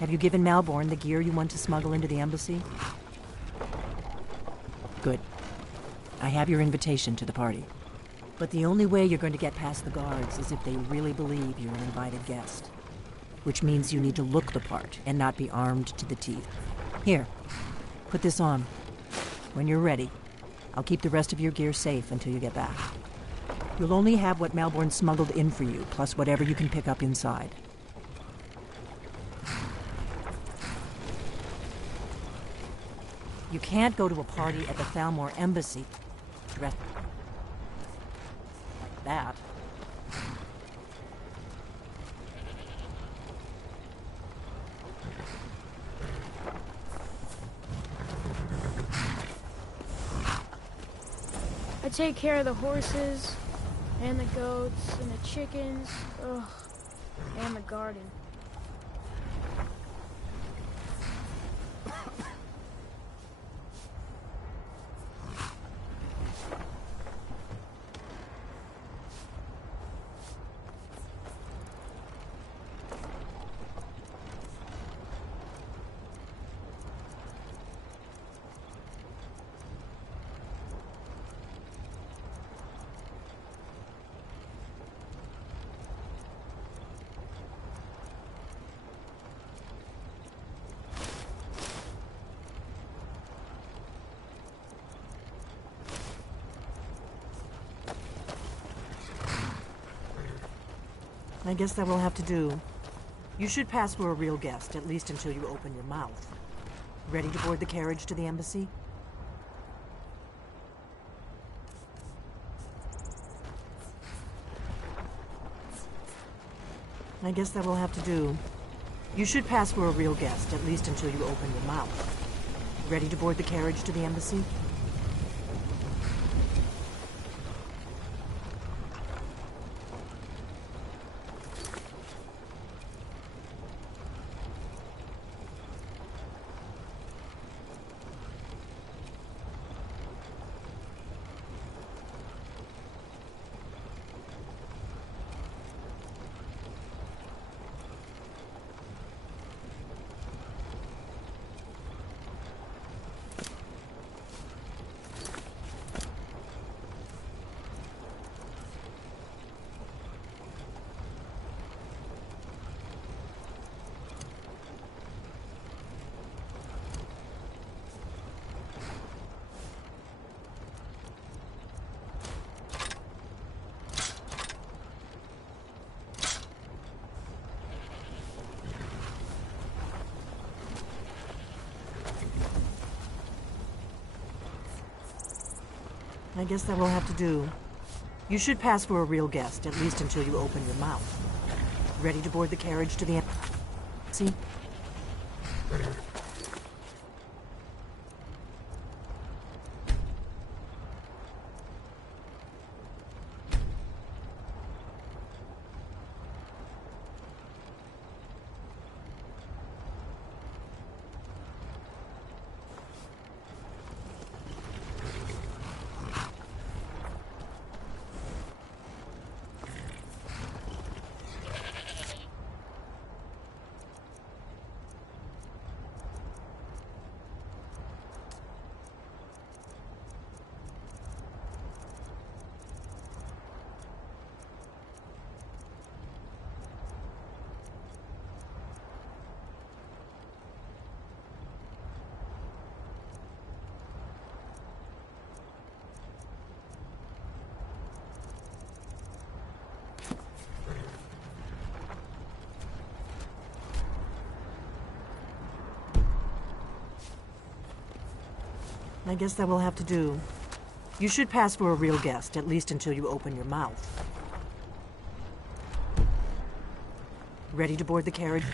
Have you given Malborn the gear you want to smuggle into the embassy? Good. I have your invitation to the party. But the only way you're going to get past the guards is if they really believe you're an invited guest. Which means you need to look the part and not be armed to the teeth. Here, put this on. When you're ready, I'll keep the rest of your gear safe until you get back. You'll only have what Malborn smuggled in for you, plus whatever you can pick up inside. You can't go to a party at the Thalmor embassy dressed like that. I take care of the horses, and the goats, and the chickens, and the garden. I guess that will have to do. You should pass for a real guest, at least until you open your mouth. Ready to board the carriage to the embassy? I guess that will have to do. You should pass for a real guest, at least until you open your mouth. Ready to board the carriage to the embassy? I guess that will have to do. You should pass for a real guest, at least until you open your mouth. Ready to board the carriage to the... See? I guess that will have to do. You should pass for a real guest, at least until you open your mouth. Ready to board the carriage?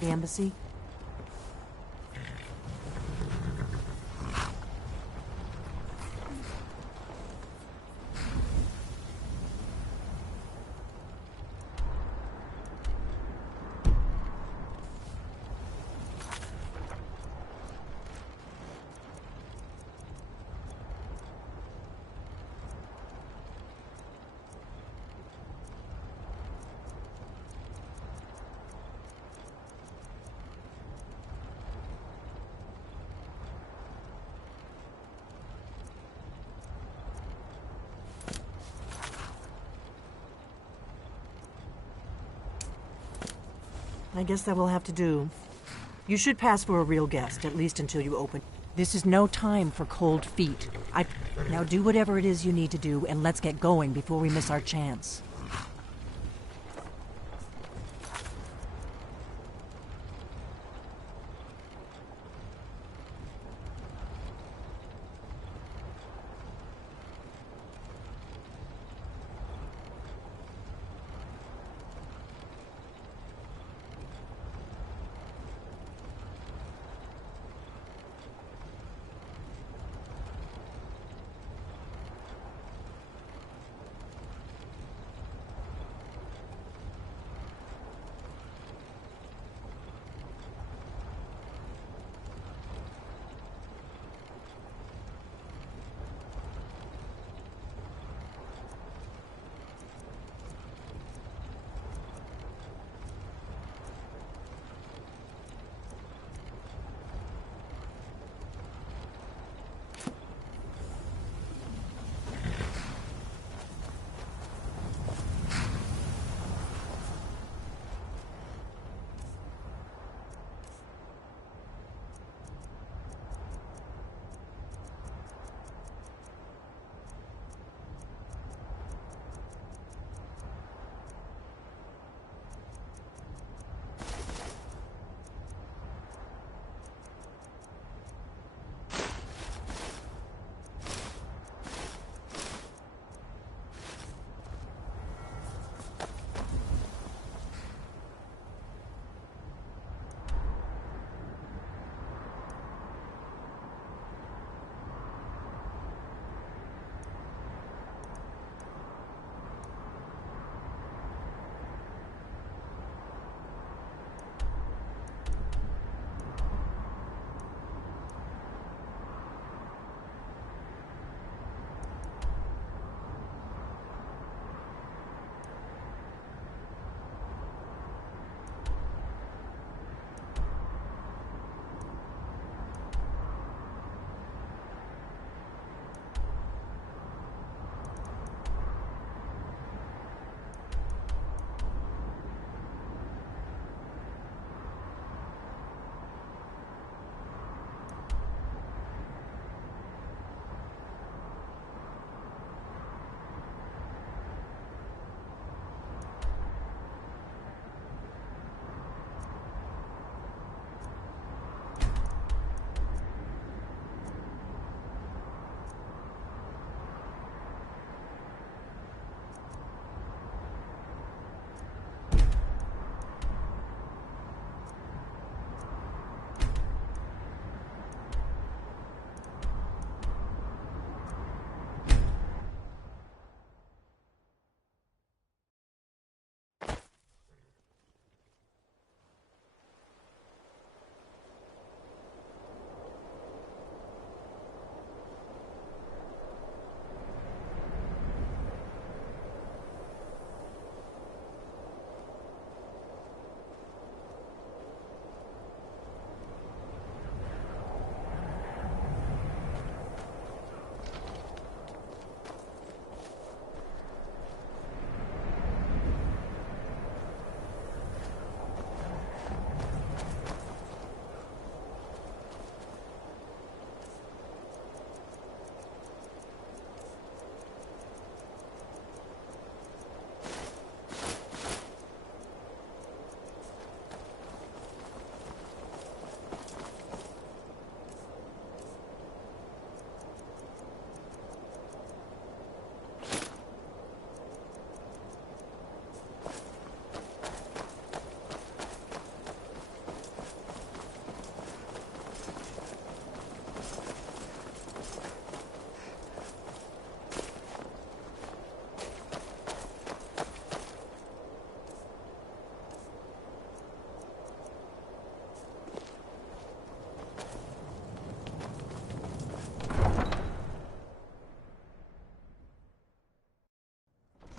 The embassy? I guess that will have to do. You should pass for a real guest, at least until you open. This is no time for cold feet. Now do whatever it is you need to do, and let's get going before we miss our chance.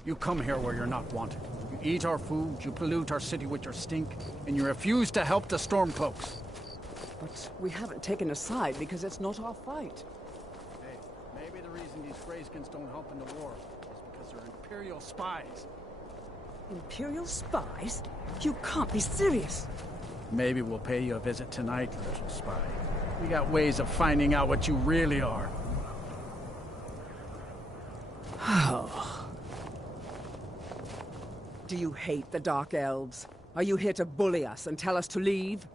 You come here where you're not wanted. You eat our food, you pollute our city with your stink, and you refuse to help the Stormcloaks. But we haven't taken a side because it's not our fight. Hey, maybe the reason these Greyskins don't help in the war is because they're Imperial spies. Imperial spies? You can't be serious. Maybe we'll pay you a visit tonight, little spy. We got ways of finding out what you really are. Do you hate the Dark Elves? Are you here to bully us and tell us to leave?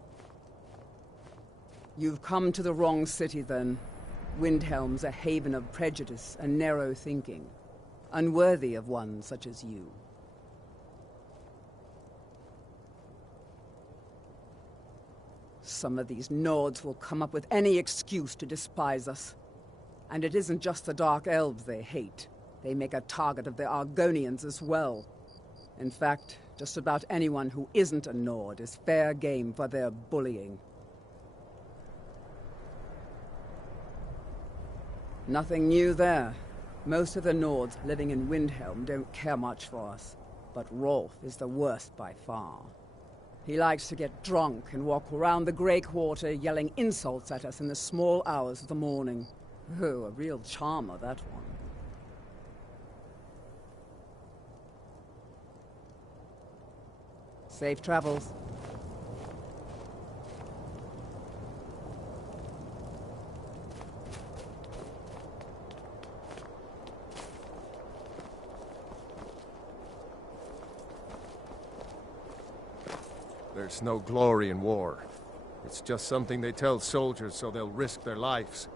You've come to the wrong city, then. Windhelm's a haven of prejudice and narrow thinking, unworthy of one such as you. Some of these Nords will come up with any excuse to despise us. And it isn't just the Dark Elves they hate. They make a target of the Argonians as well. In fact, just about anyone who isn't a Nord is fair game for their bullying. Nothing new there. Most of the Nords living in Windhelm don't care much for us. But Rolf is the worst by far. He likes to get drunk and walk around the Grey Quarter yelling insults at us in the small hours of the morning. Oh, a real charmer, that one. Safe travels. There's no glory in war. It's just something they tell soldiers so they'll risk their lives.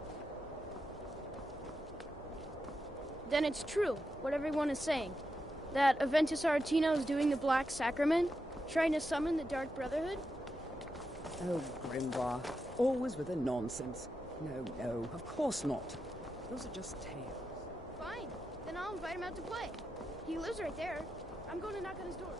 Then it's true, what everyone is saying. That Aventus Aretino is doing the Black Sacrament, trying to summon the Dark Brotherhood? Oh, Grimbar. Always with the nonsense. No, of course not. Those are just tales. Fine, then I'll invite him out to play. He lives right there. I'm going to knock on his door.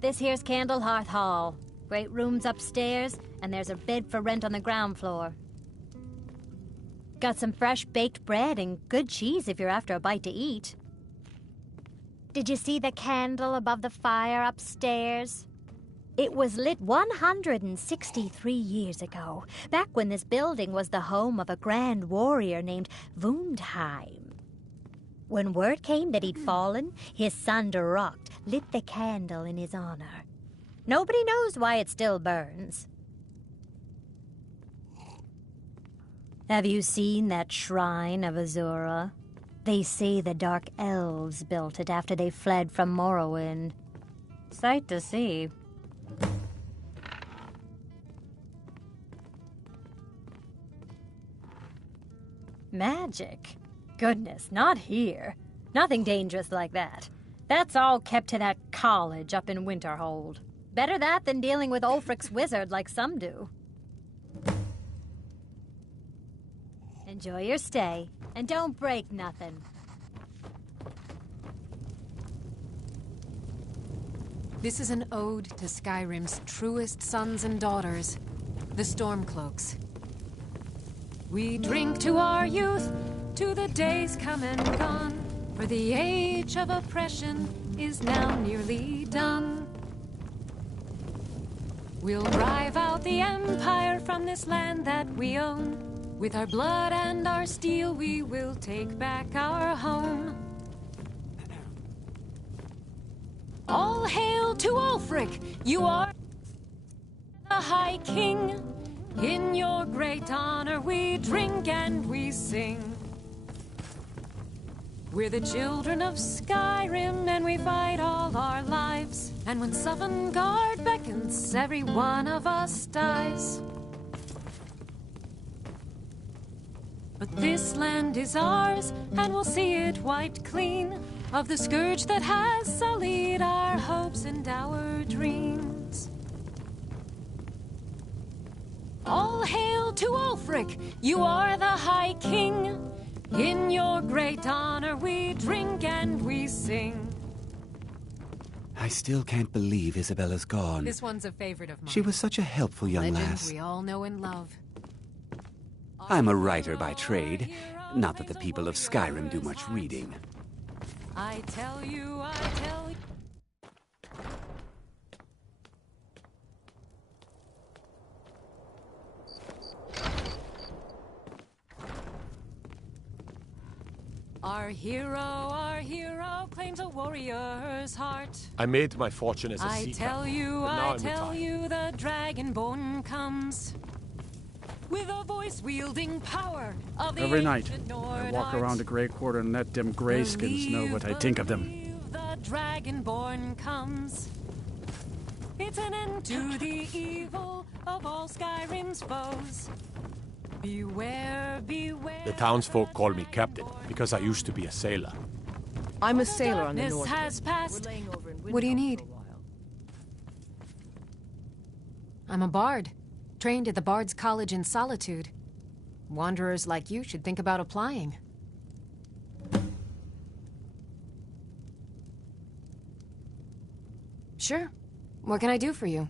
This here's Candlehearth Hall. Great rooms upstairs, and there's a bed for rent on the ground floor. Got some fresh baked bread and good cheese if you're after a bite to eat. Did you see the candle above the fire upstairs? It was lit 163 years ago, back when this building was the home of a grand warrior named Wundheim. When word came that he'd fallen, his son Durocht lit the candle in his honor. Nobody knows why it still burns. Have you seen that shrine of Azura? They say the Dark Elves built it after they fled from Morrowind. Sight to see. Magic? Goodness, not here. Nothing dangerous like that. That's all kept to that college up in Winterhold. Better that than dealing with Ulfric's wizard like some do. Enjoy your stay, and don't break nothing. This is an ode to Skyrim's truest sons and daughters, the Stormcloaks. We drink to our youth, to the days come and gone, for the age of oppression is now nearly done. We'll drive out the Empire from this land that we own. With our blood and our steel, we will take back our home. All hail to Ulfric! You are the High King. In your great honor, we drink and we sing. We're the children of Skyrim, and we fight all our lives. And when Sovngarde beckons, every one of us dies. But this land is ours, and we'll see it wiped clean of the scourge that has sullied our hopes and our dreams. All hail to Ulfric, you are the High King. In your great honor we drink and we sing. I still can't believe Isabella's gone. This one's a favorite of mine. She was such a helpful young Legend lass. we all know and love. I'm a writer by trade. Not that the people of Skyrim do much reading. I tell you, I tell you. Our hero claims a warrior's heart. I made my fortune as a I seeker. tell you, but now I I'm tell retired. you, the Dragonborn comes with a voice-wielding power of the Every night, ancient I Nord walk art. around the Grey Quarter and let them grayskins know what I think of them. Believe the Dragonborn comes. It's an end to the evil of all Skyrim's foes. Beware, beware. The townsfolk call me captain because I used to be a sailor. I'm a sailor on the Darkness north. has passed. What do you need? I'm a bard, trained at the Bard's College in Solitude. Wanderers like you should think about applying. Sure. What can I do for you?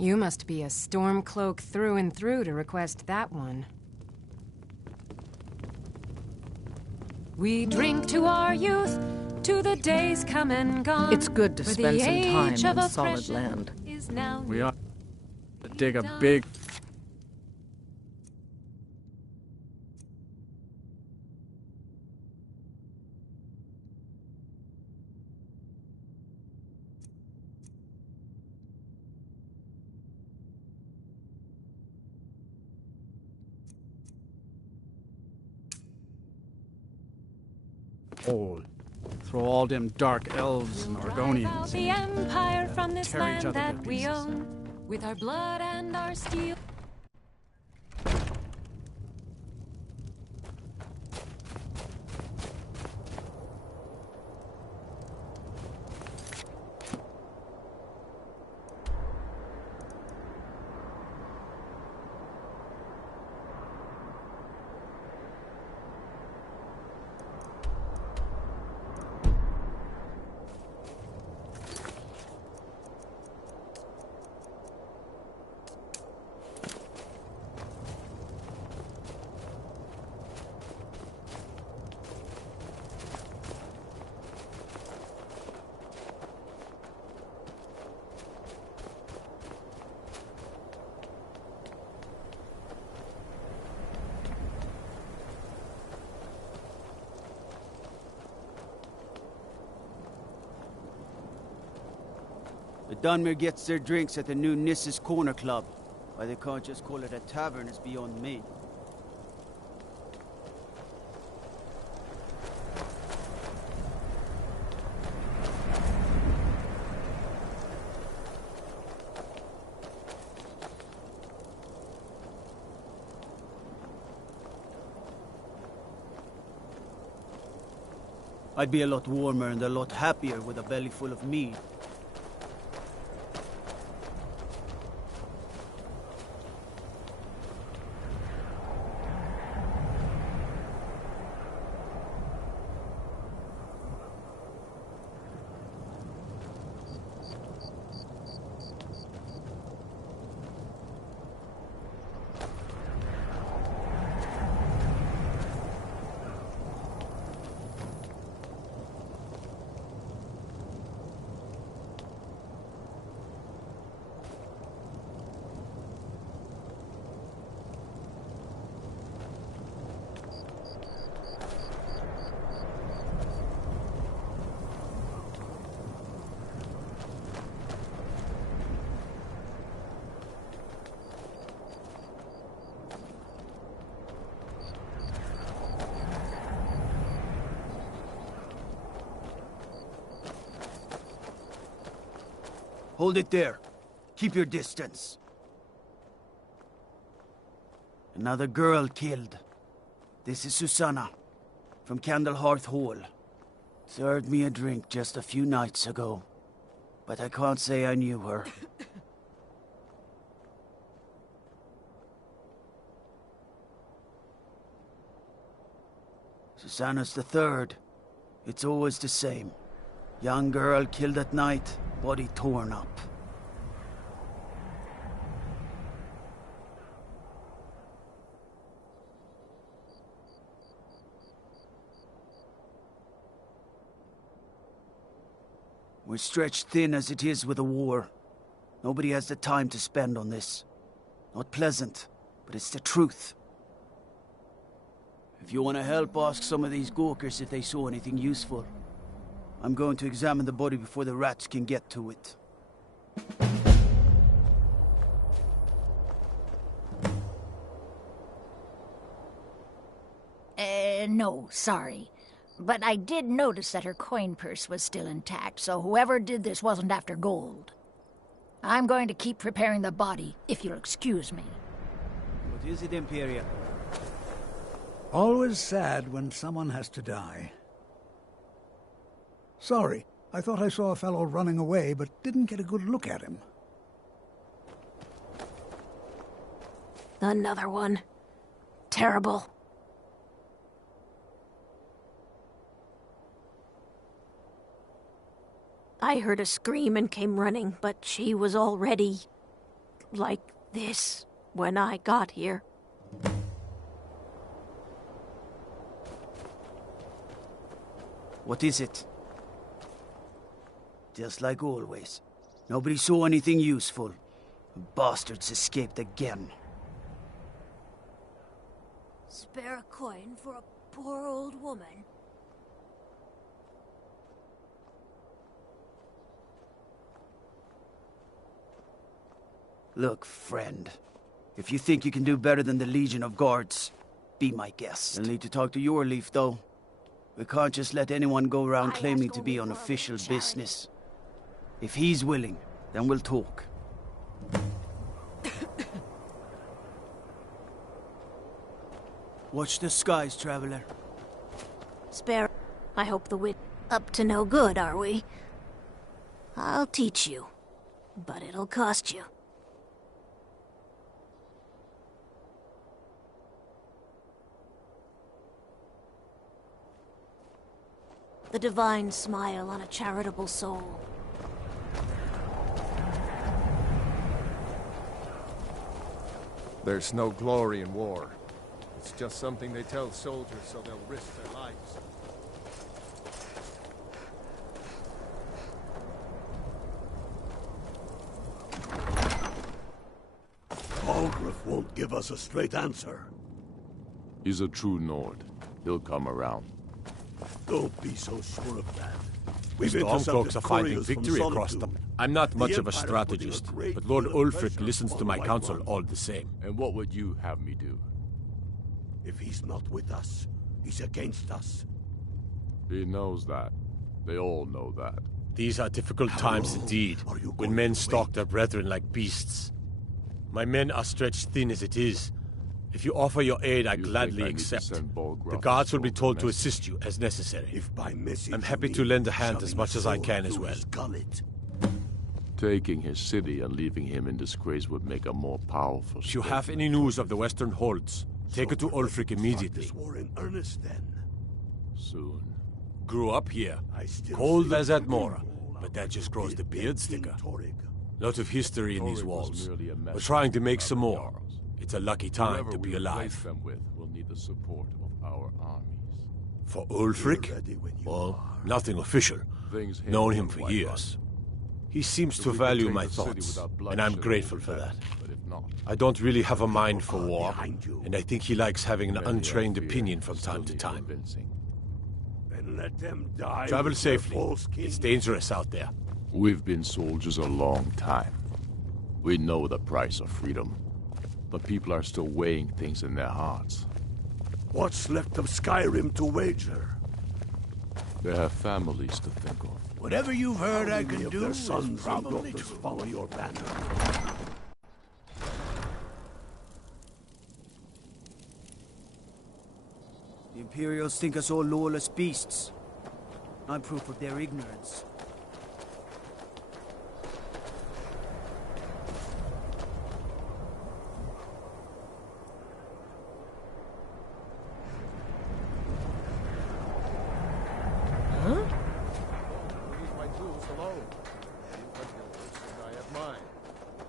You must be a Stormcloak through and through to request that one. We drink to our youth, to the days come and gone. It's good to where spend the some time age of on solid oppression land. is now We ought to dig a big... hole. Throw all them dark elves and Argonians the empire from this tear each land other to that we pieces. own with our blood and our steel. The Dunmer gets their drinks at the new Nissa's Corner Club. Why they can't just call it a tavern is beyond me. I'd be a lot warmer and a lot happier with a belly full of mead. Hold it there. Keep your distance. Another girl killed. This is Susanna, from Candlehearth Hall. Served me a drink just a few nights ago, but I can't say I knew her. Susanna's the third. It's always the same. Young girl killed at night, body torn up. We're stretched thin as it is with a war. Nobody has the time to spend on this. Not pleasant, but it's the truth. If you want to help, ask some of these Gawkers if they saw anything useful. I'm going to examine the body before the rats can get to it. No, sorry. But I did notice that her coin purse was still intact, so whoever did this wasn't after gold. I'm going to keep preparing the body, if you'll excuse me. What is it, Imperia? Always sad when someone has to die. Sorry, I thought I saw a fellow running away, but didn't get a good look at him. Another one. Terrible. I heard a scream and came running, but she was already like this when I got here. What is it? Just like always. Nobody saw anything useful. The bastards escaped again. Spare a coin for a poor old woman. Look, friend. If you think you can do better than the Legion of Guards, be my guest. You'll need to talk to your Leaf, though. We can't just let anyone go around claiming to be on official business. If he's willing, then we'll talk. Watch the skies, traveler. Spare. I hope the wit. Up to no good, are we? I'll teach you, but it'll cost you. The divine smile on a charitable soul. There's no glory in war. It's just something they tell soldiers so they'll risk their lives. Algrif won't give us a straight answer. He's a true Nord. He'll come around. Don't be so sure of that. The Stormcloaks are finding victory across them. I'm not much of a strategist, but Lord Ulfric listens to my counsel all the same. And what would you have me do? If he's not with us, he's against us. He knows that. They all know that. These are difficult times indeed, when men stalk their brethren like beasts. My men are stretched thin as it is. If you offer your aid, I gladly accept. The guards will be told to assist you as necessary. I'm happy to lend a hand as much as I can as well. Taking his city and leaving him in disgrace would make a more powerful... If you have any news of the Western Holds, take it to Ulfric immediately. Soon. Grew up here, cold as at Mora, but that just grows the beard thicker. Lot of history in these walls. We're trying to make some more. It's a lucky time to be alive. Them with will need the support of our armies. For Ulfric? Well, nothing official. Known him for years. He seems to value my thoughts, and I'm grateful for that. I don't really have a mind for war, and I think he likes having an untrained opinion from time to time. Travel safely. It's dangerous out there. We've been soldiers a long time. We know the price of freedom. But people are still weighing things in their hearts. What's left of Skyrim to wager? They have families to think of. Whatever you've heard I can do, sons and daughters follow your banner. The Imperials think us all lawless beasts. I'm proof of their ignorance.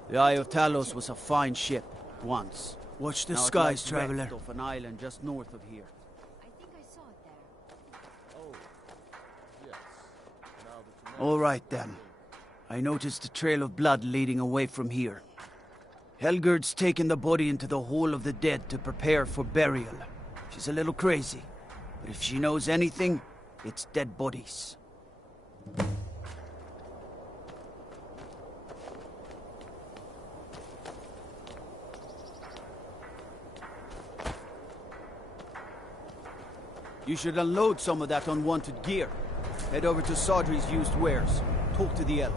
The Eye of Talos was a fine ship, once. Watch the skies, traveler. Off an island just north of here. I think I saw it there. All right, then. I noticed a trail of blood leading away from here. Helgerd's taken the body into the Hall of the Dead to prepare for burial. She's a little crazy, but if she knows anything, it's dead bodies. You should unload some of that unwanted gear. Head over to Sodri's used wares. Talk to the elf.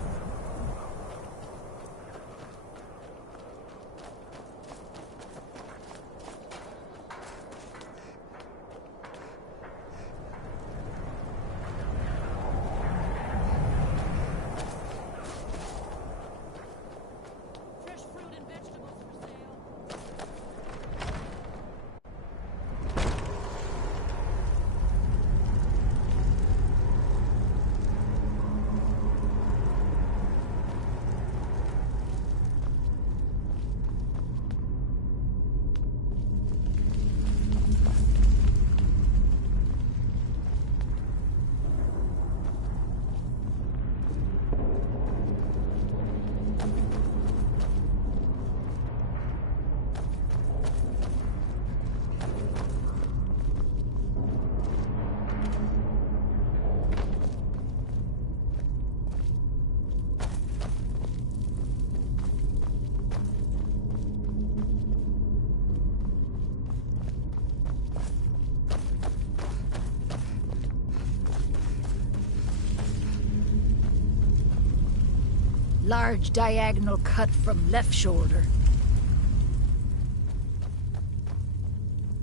Large diagonal cut from left shoulder.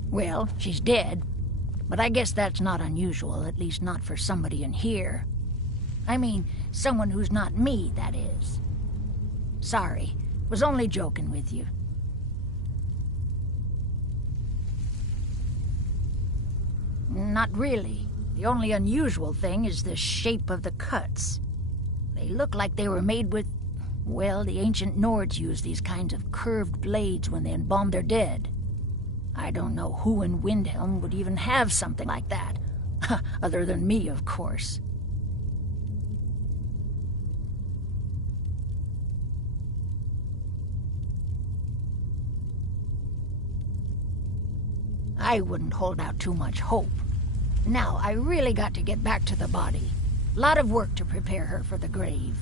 Well, she's dead, but I guess that's not unusual, at least not for somebody in here. I mean, someone who's not me, that is. Sorry, was only joking with you. Not really. The only unusual thing is the shape of the cuts. They look like they were made with... Well, the ancient Nords used these kinds of curved blades when they embalmed their dead. I don't know who in Windhelm would even have something like that. Other than me, of course. I wouldn't hold out too much hope. Now, I really got to get back to the body. Lot of work to prepare her for the grave.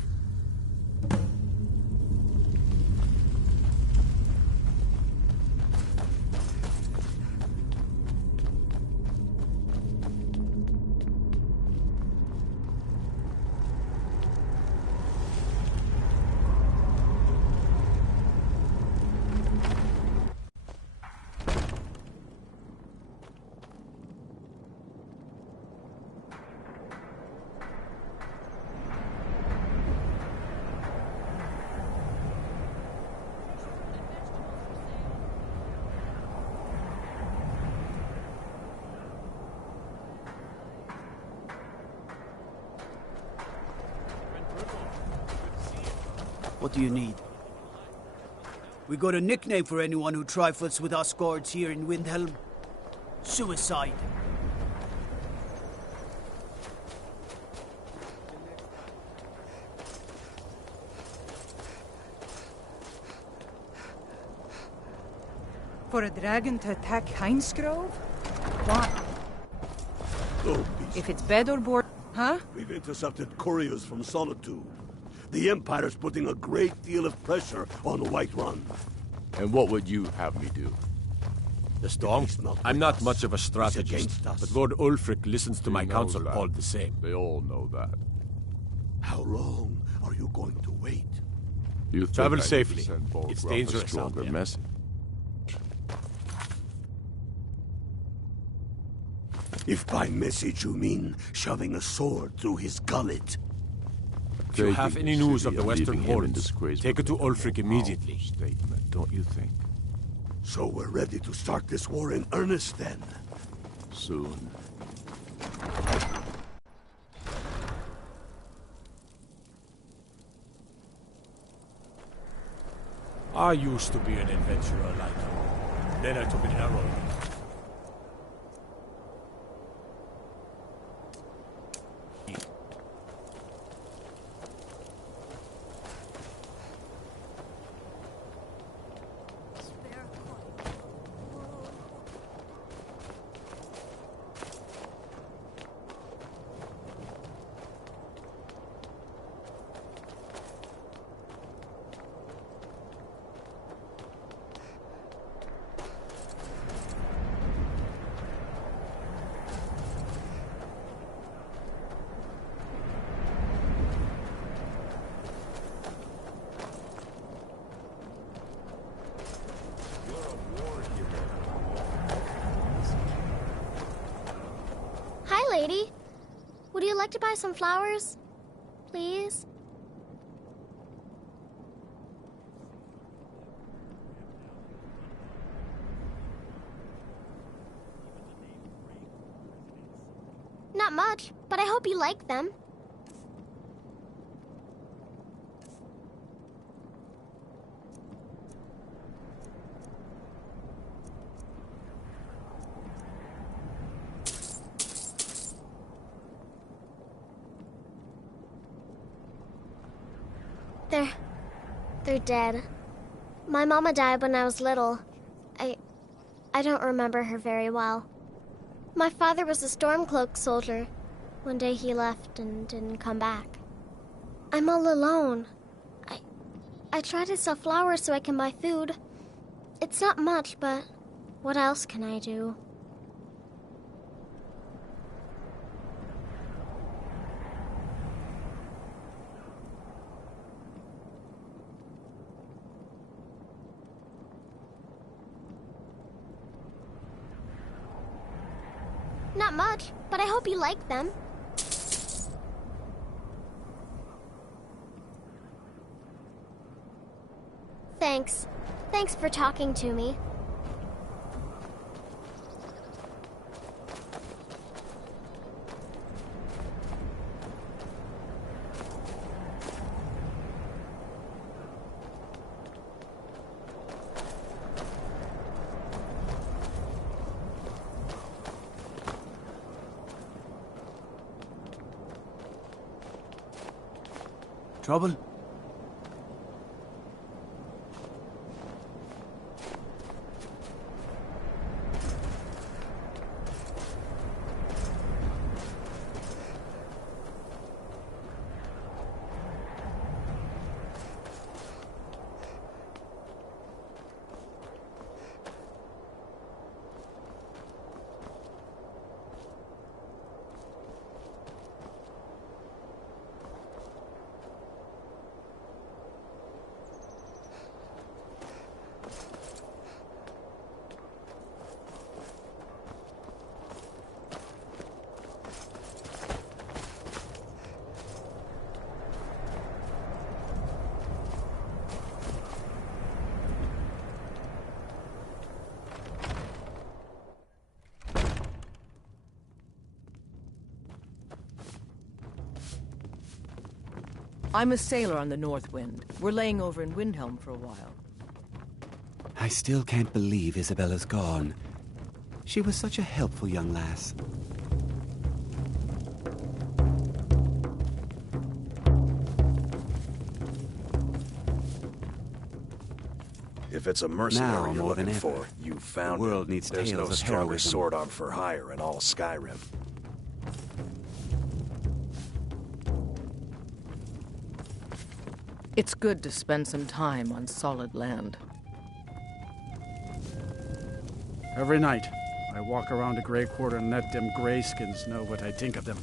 What do you need? We got a nickname for anyone who trifles with us guards here in Windhelm. Suicide. For a dragon to attack Heinsgrove? What? Oh, If it's bed or board... Huh? we've intercepted couriers from Solitude. The Empire's putting a great deal of pressure on Whiterun. And what would you have me do? The Storm? I'm not much of a strategist, but Lord Ulfric listens to my counsel all the same. They all know that. How long are you going to wait? You think Travel I need to safely. send Bolgraf It's a dangerous out stronger there. message? If by message you mean shoving a sword through his gullet. If you have any news of the Western Hordes, take it to Ulfric immediately. Statement, don't you think? So we're ready to start this war in earnest then? Soon. I used to be an adventurer like you. Then I took an arrow. Lady, would you like to buy some flowers? Please? Not much, but I hope you like them. They're dead. My mama died when I was little. I don't remember her very well. My father was a Stormcloak soldier. One day he left and didn't come back. I'm all alone. I try to sell flowers so I can buy food. It's not much, but what else can I do? Not much, but I hope you like them. Thanks. Thanks for talking to me. Trouble? I'm a sailor on the North Wind. We're laying over in Windhelm for a while. I still can't believe Isabella's gone. She was such a helpful young lass. If it's a mercenary Now, you're more than looking ever, for, you found the world him. needs There's tales no of stronger heroism. sword arm for hire in all Skyrim. It's good to spend some time on solid land. Every night, I walk around the Grey Quarter and let them greyskins know what I think of them.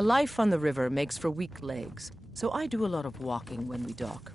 A life on the river makes for weak legs, so I do a lot of walking when we dock.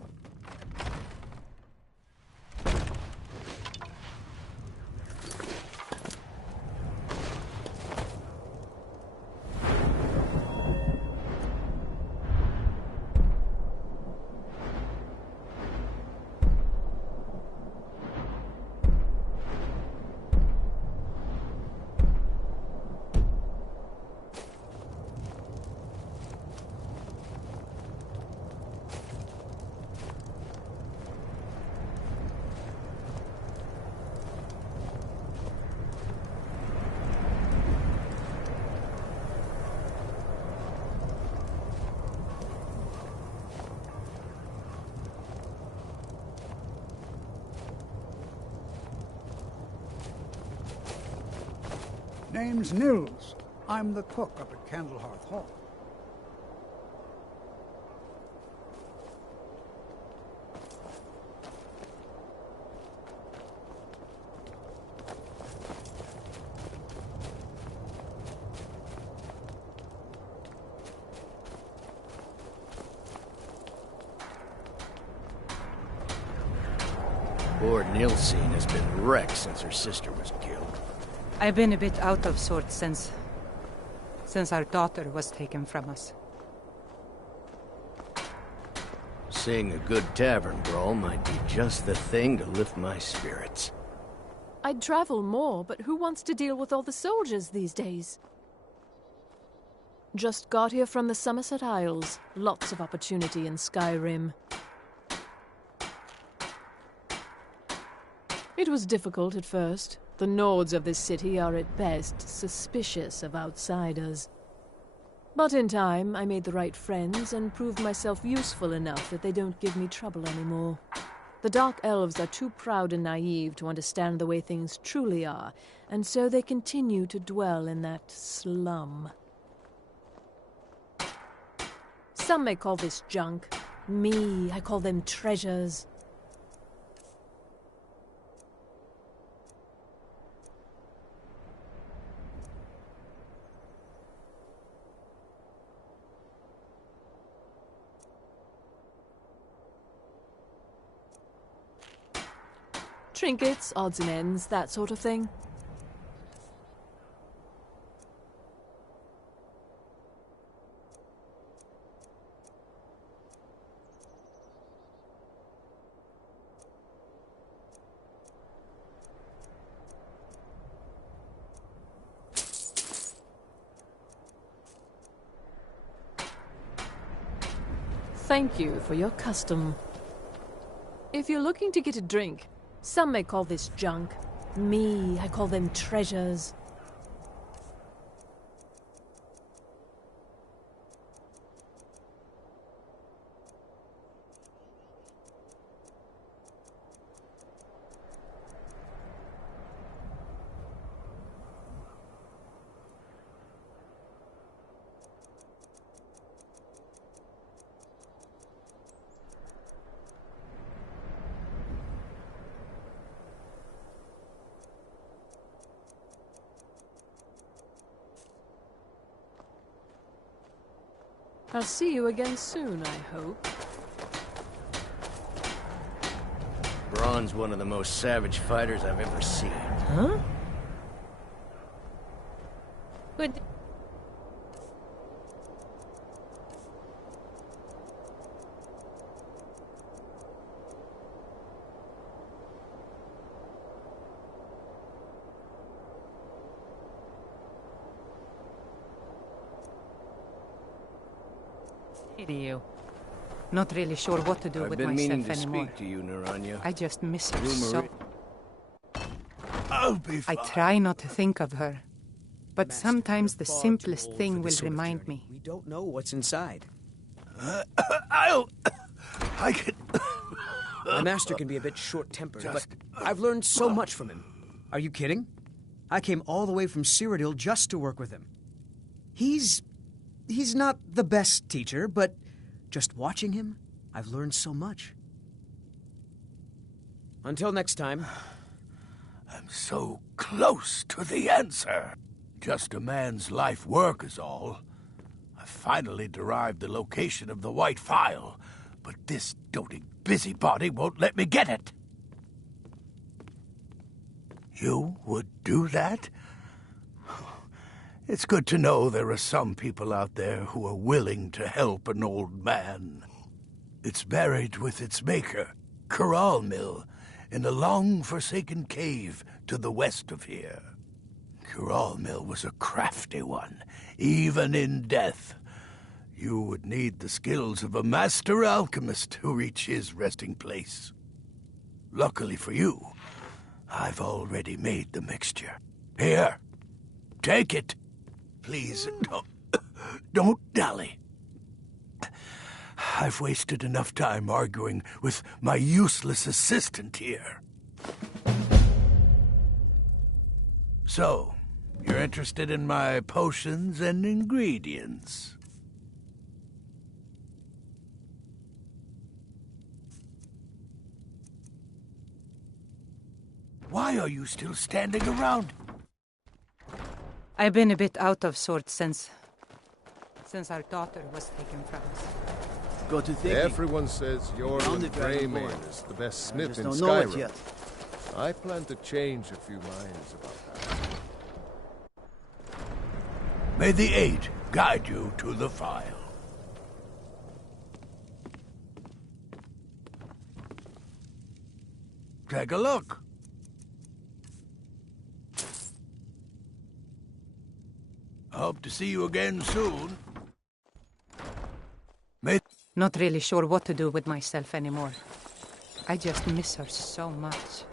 Name's Nils. I'm the cook up at Candlehearth Hall. Poor Nilsine has been wrecked since her sister was killed. I've been a bit out of sorts since our daughter was taken from us. Seeing a good tavern brawl might be just the thing to lift my spirits. I'd travel more, but who wants to deal with all the soldiers these days? Just got here from the Somerset Isles. Lots of opportunity in Skyrim. It was difficult at first. The Nords of this city are at best suspicious of outsiders. But in time, I made the right friends and proved myself useful enough that they don't give me trouble anymore. The Dark Elves are too proud and naive to understand the way things truly are, and so they continue to dwell in that slum. Some may call this junk. Me, I call them treasures. Trinkets, odds and ends, that sort of thing. Thank you for your custom. If you're looking to get a drink, some may call this junk. Me, I call them treasures. I'll see you again soon, I hope. Braun's one of the most savage fighters I've ever seen. Huh? But... To you. Not really sure what to do with myself anymore. I've been meaning to anymore. speak to you, Naranya. I just miss her You, so. I'll be fine. I try not to think of her, but sometimes the simplest thing will remind me. We don't know what's inside. I can... My master can be a bit short-tempered, but I've learned so much from him. Are you kidding? I came all the way from Cyrodiil just to work with him. He's not the best teacher, but just watching him, I've learned so much. Until next time. I'm so close to the answer. Just a man's life work is all. I finally derived the location of the white phial, but this doting busybody won't let me get it. You would do that? It's good to know there are some people out there who are willing to help an old man. It's buried with its maker, Corral Mill, in a long-forsaken cave to the west of here. Corral Mill was a crafty one, even in death. You would need the skills of a master alchemist to reach his resting place. Luckily for you, I've already made the mixture. Here, take it. Please, don't dally. I've wasted enough time arguing with my useless assistant here. So, you're interested in my potions and ingredients? Why are you still standing around? I've been a bit out of sorts since our daughter was taken from us. Got to think. Everyone says you're the Greyman is the best smith in Skyrim. I plan to change a few minds about that. May the Eight guide you to the phial. Take a look. Hope to see you again soon. Not really sure what to do with myself anymore. I just miss her so much.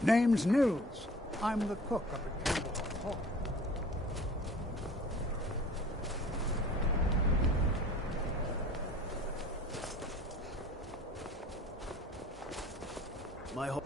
Name's Nils. I'm the cook up at Candlehearth Hall. My home.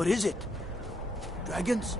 What is it? Dragons?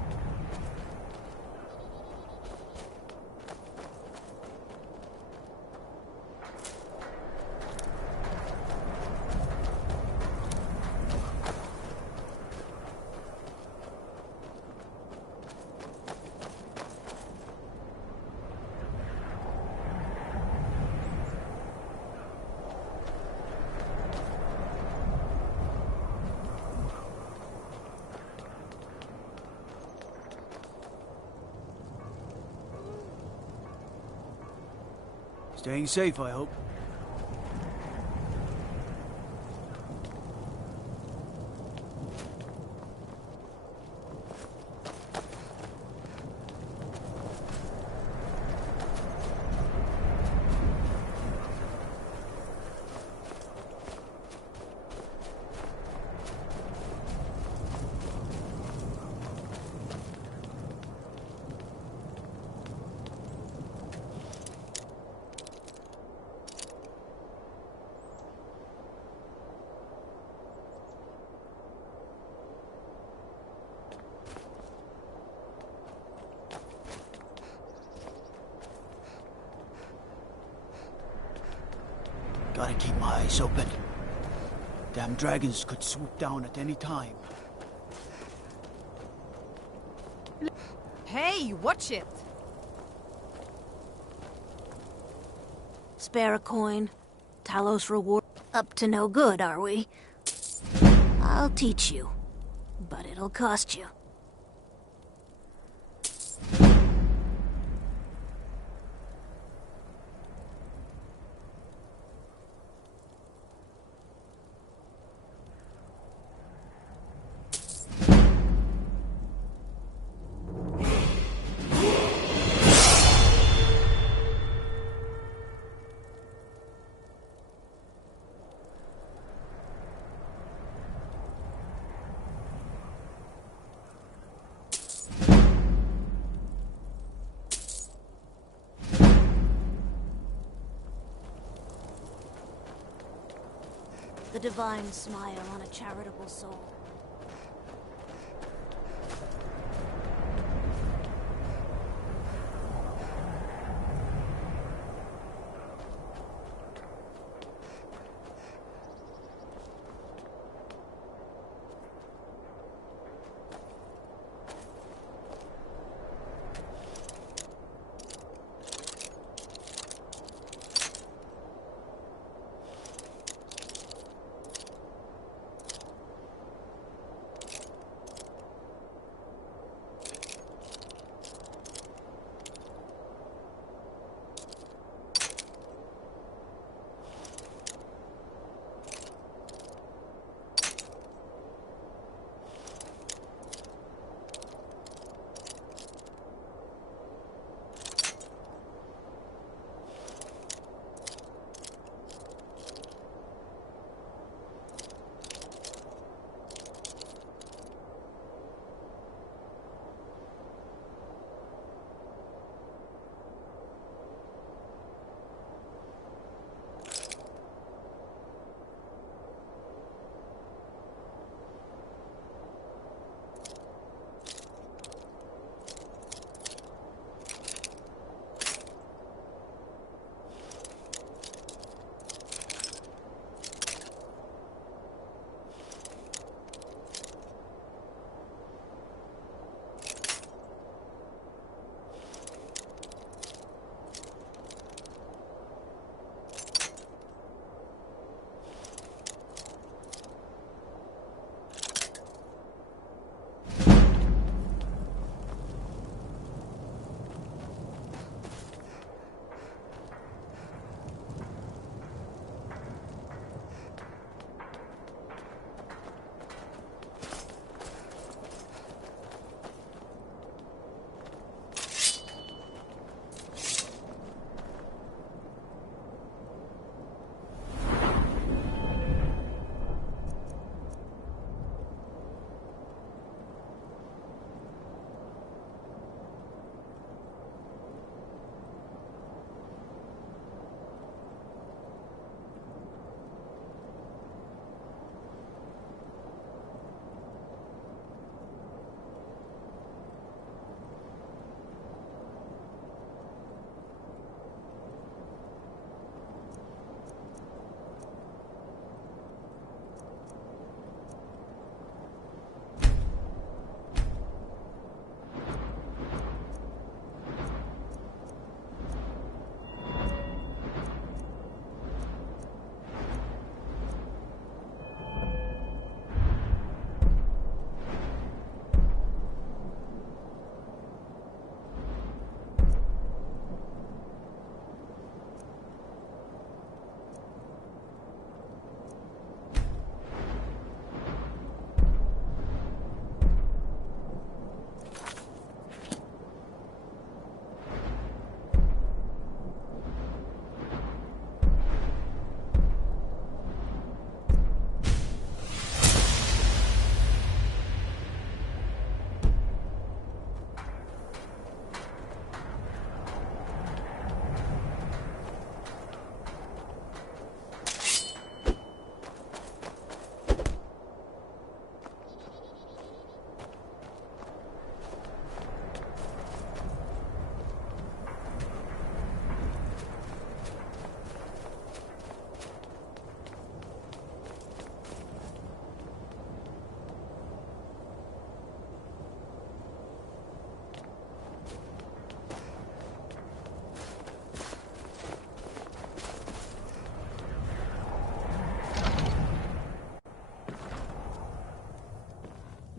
Staying safe, I hope. Gotta keep my eyes open. Damn dragons could swoop down at any time. Hey, watch it! Spare a coin. Talos reward. Up to no good, are we? I'll teach you. But it'll cost you. The divine smile on a charitable soul.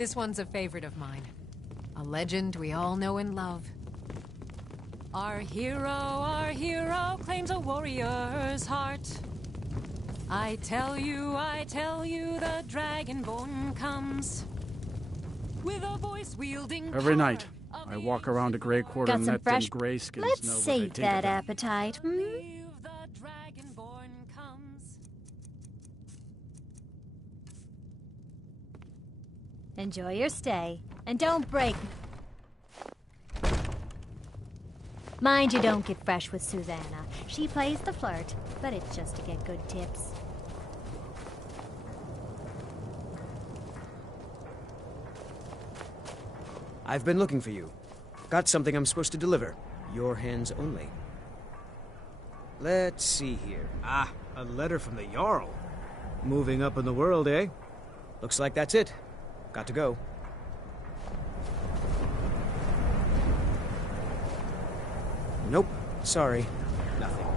This one's a favorite of mine. A legend we all know and love. Our hero claims a warrior's heart. I tell you, the Dragonborn comes. With a voice wielding Every night, I walk around a gray quarter and let them grayskins know what they Let's save think of that them. appetite, hmm? Enjoy your stay, and don't break. Mind you don't get fresh with Susanna. She plays the flirt, but it's just to get good tips. I've been looking for you. Got something I'm supposed to deliver. Your hands only. Let's see here. Ah, a letter from the Jarl. Moving up in the world, eh? Looks like that's it. Got to go. Nope. Sorry. Nothing.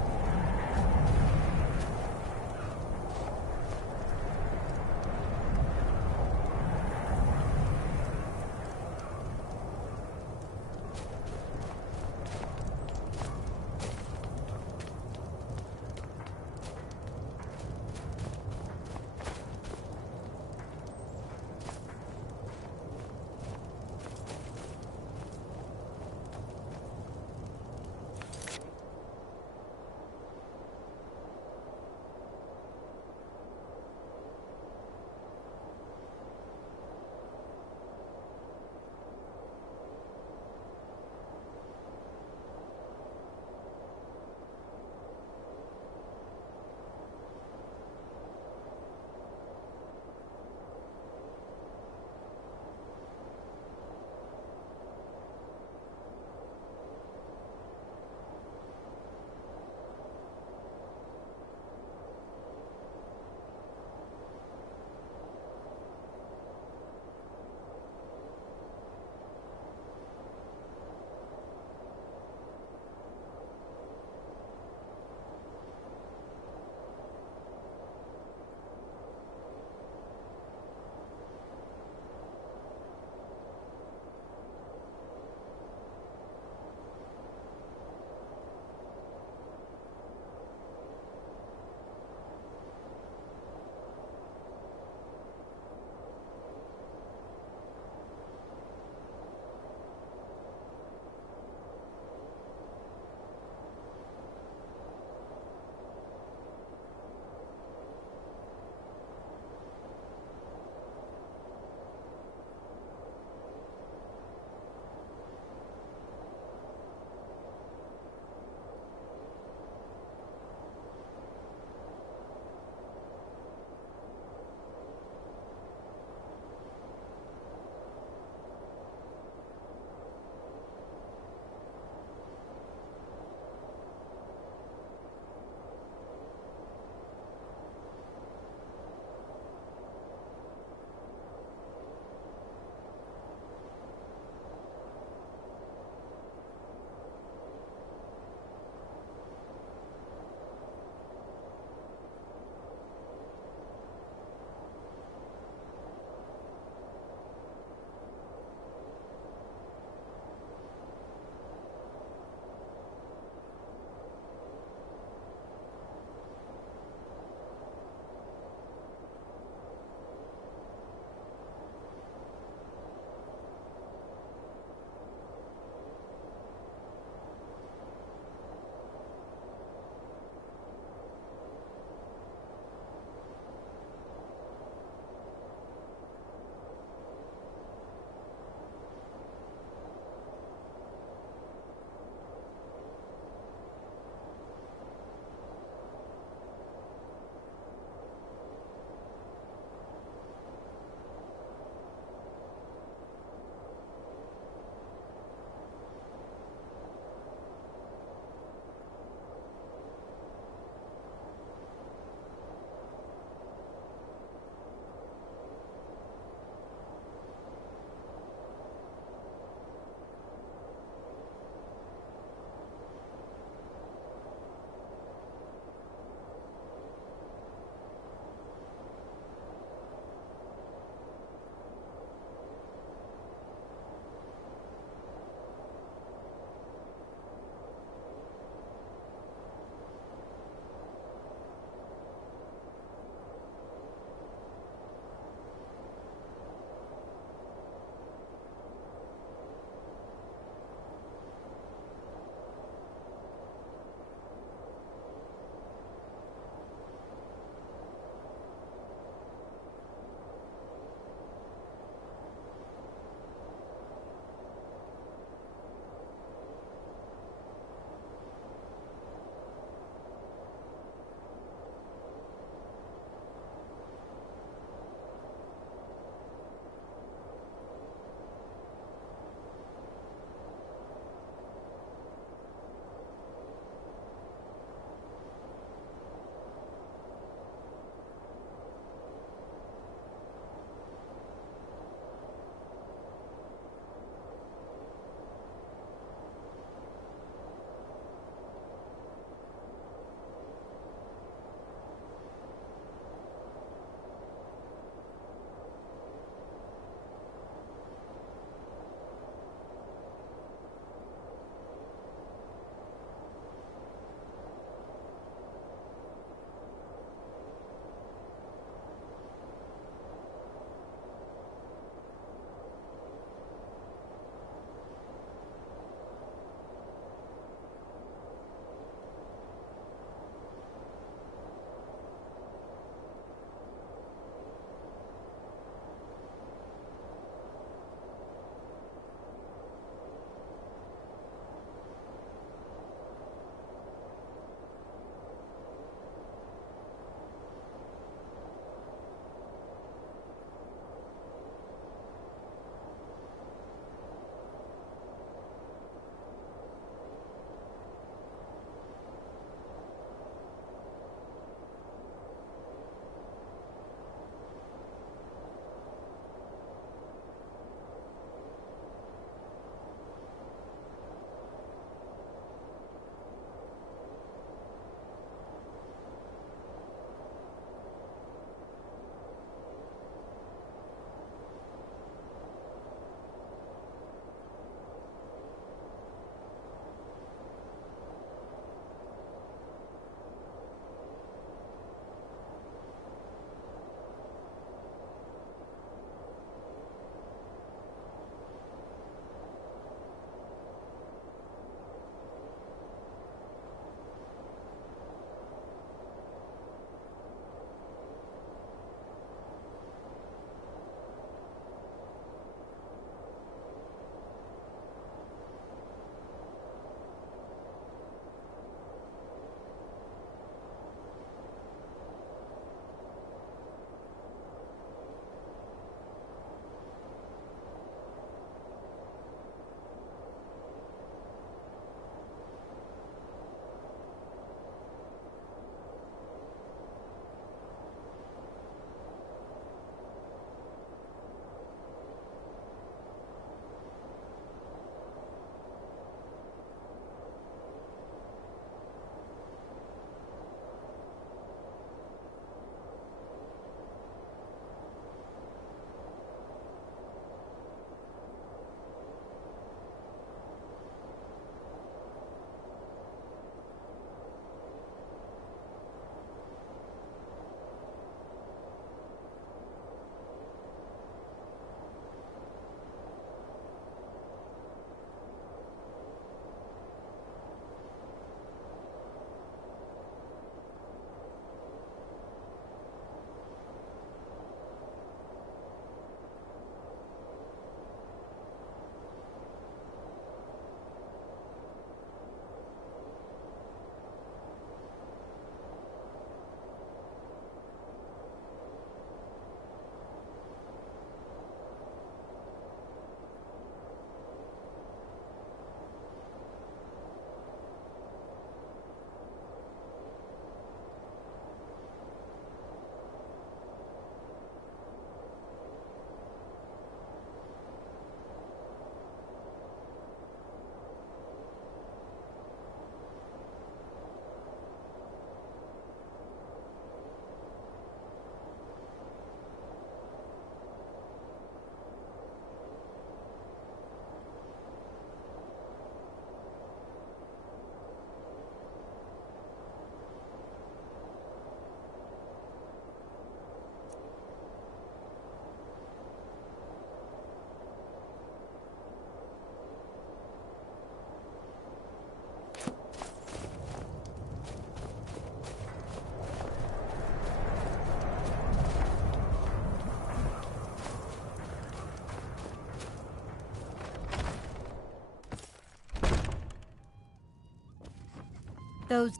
goes...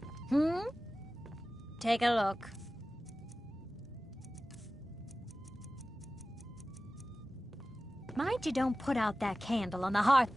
Take a look. Mind you don't put out that candle on the hearth.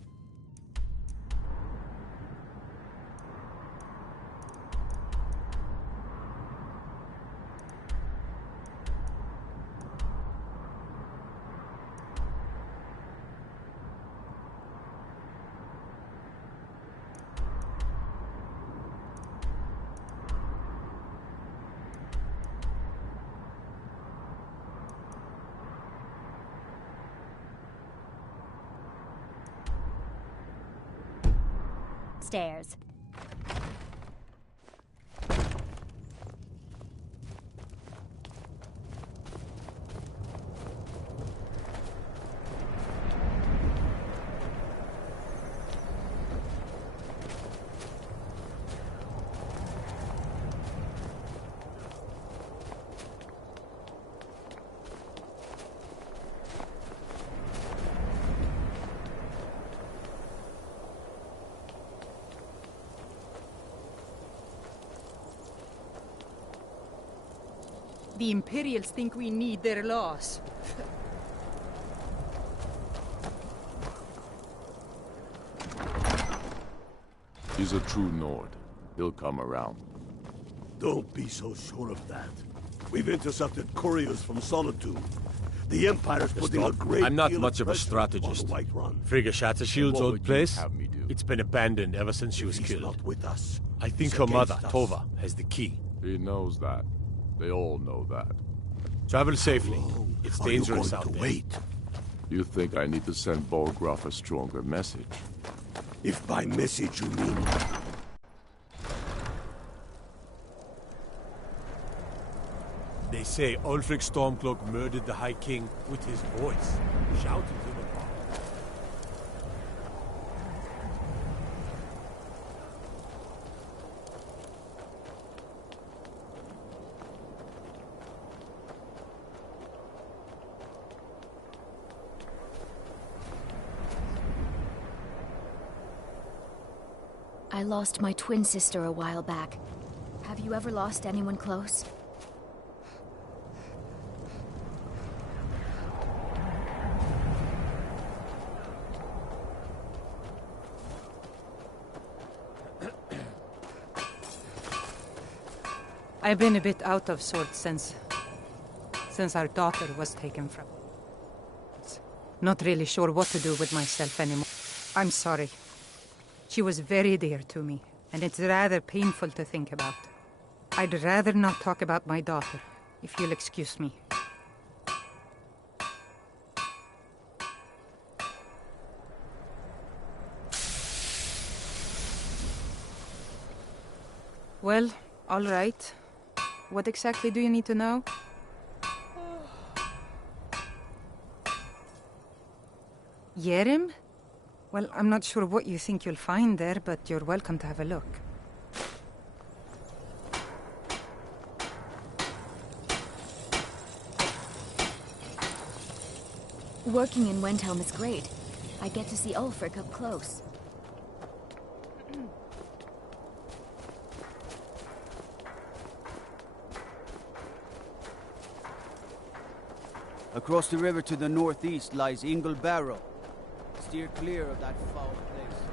Stairs. The Imperials think we need their laws. He's a true Nord. He'll come around. Don't be so sure of that. We've intercepted couriers from Solitude. The Empire's putting a great I'm not deal much of a pressure on strategist. the White Run. Frigga Shattershield's What old would you place? have me do? It's been abandoned ever since she was He's killed. not with us. I think He's her mother, against us. Tova, has the key. He knows that. They all know that. Travel safely. It's are you dangerous going out to there. wait? You think I need to send Bolgraf a stronger message? If by message you mean... They say Ulfric Stormcloak murdered the High King with his voice. Shouted him apart. I lost my twin sister a while back. Have you ever lost anyone close? I've been a bit out of sorts since our daughter was taken from us. Not really sure what to do with myself anymore. I'm sorry. She was very dear to me, and it's rather painful to think about. I'd rather not talk about my daughter, if you'll excuse me. Well, all right. What exactly do you need to know? Yerim? Well, I'm not sure what you think you'll find there, but you're welcome to have a look. Working in Wendhelm is great. I get to see Ulfric up close. Across the river to the northeast lies Ingle Barrow. Steer clear of that foul place.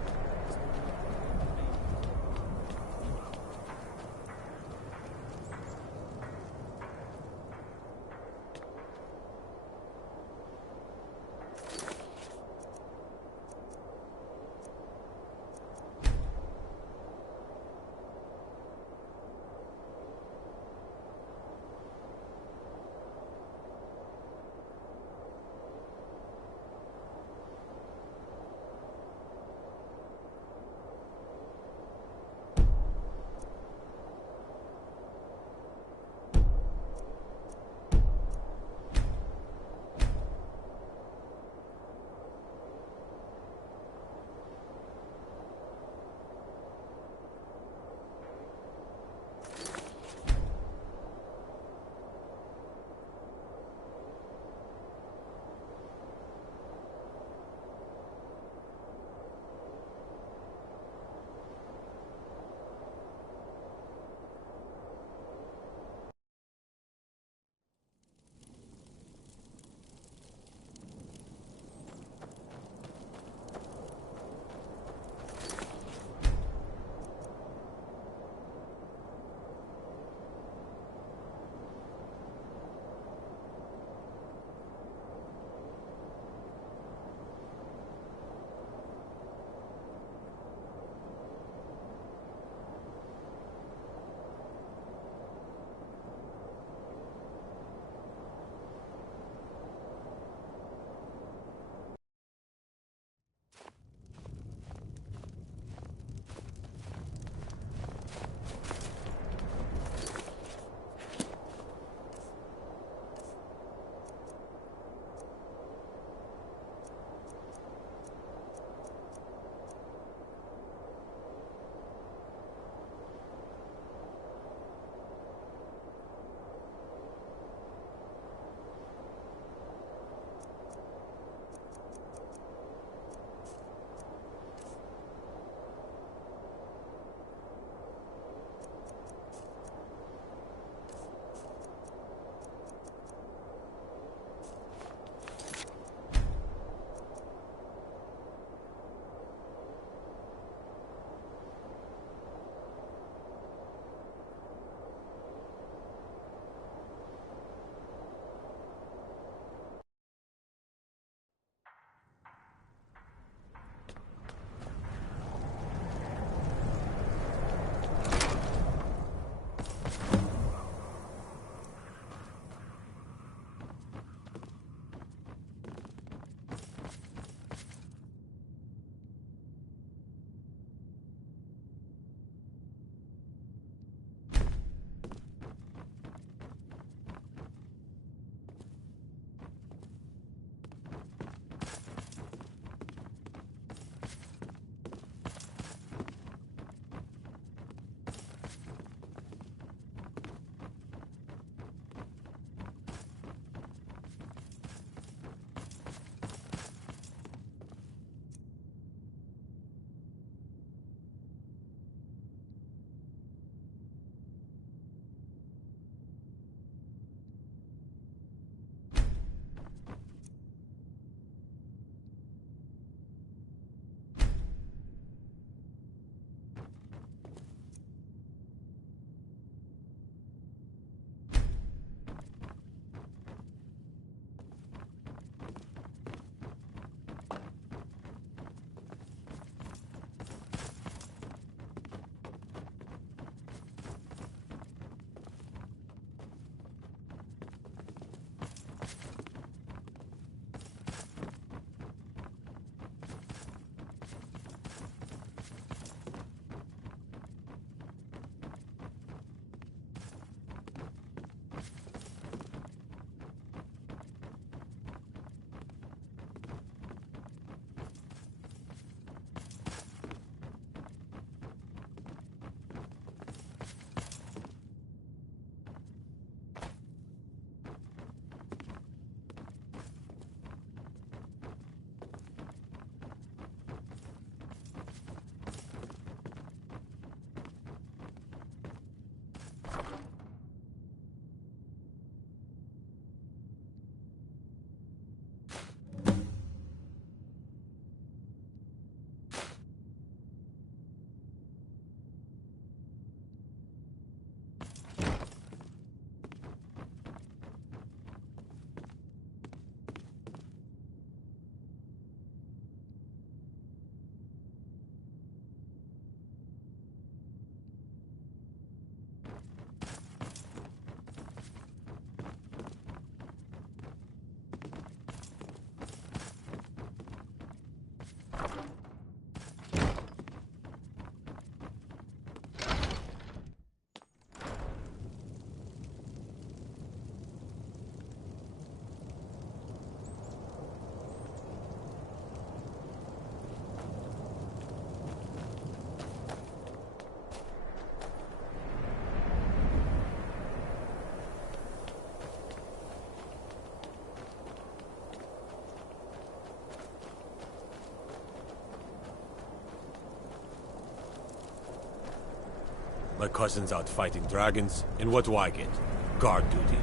My cousin's out fighting dragons, and what do I get? Guard duty.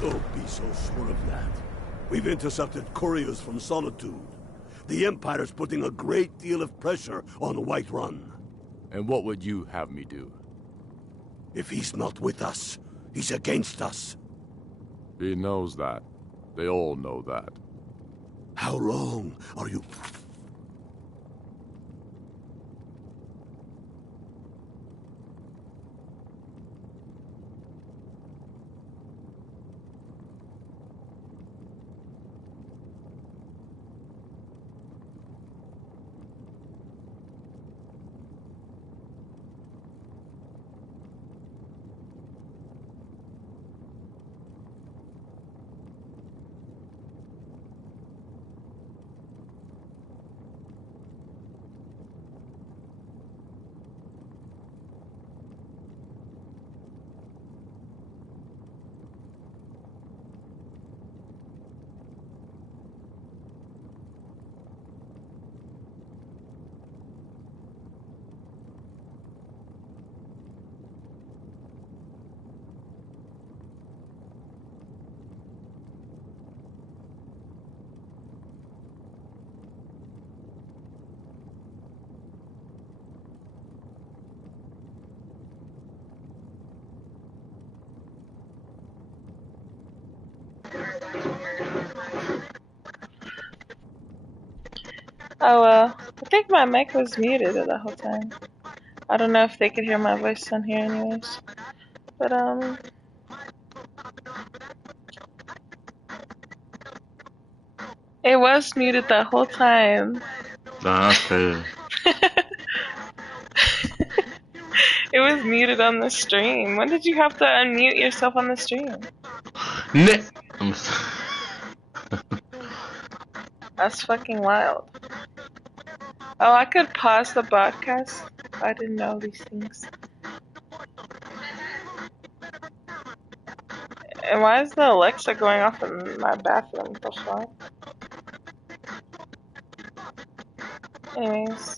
Don't be so sure of that. We've intercepted couriers from Solitude. The Empire's putting a great deal of pressure on Whiterun. And what would you have me do? If he's not with us, he's against us. He knows that. They all know that. How long are you... Oh well, I think my mic was muted the whole time. I don't know if they could hear my voice on here anyways. But it was muted the whole time. Okay. It was muted on the stream. When did you have to unmute yourself on the stream? That's fucking wild. Oh, I could pause the broadcast. I didn't know these things. And why is the Alexa going off in my bathroom? What the fuck? Anyways.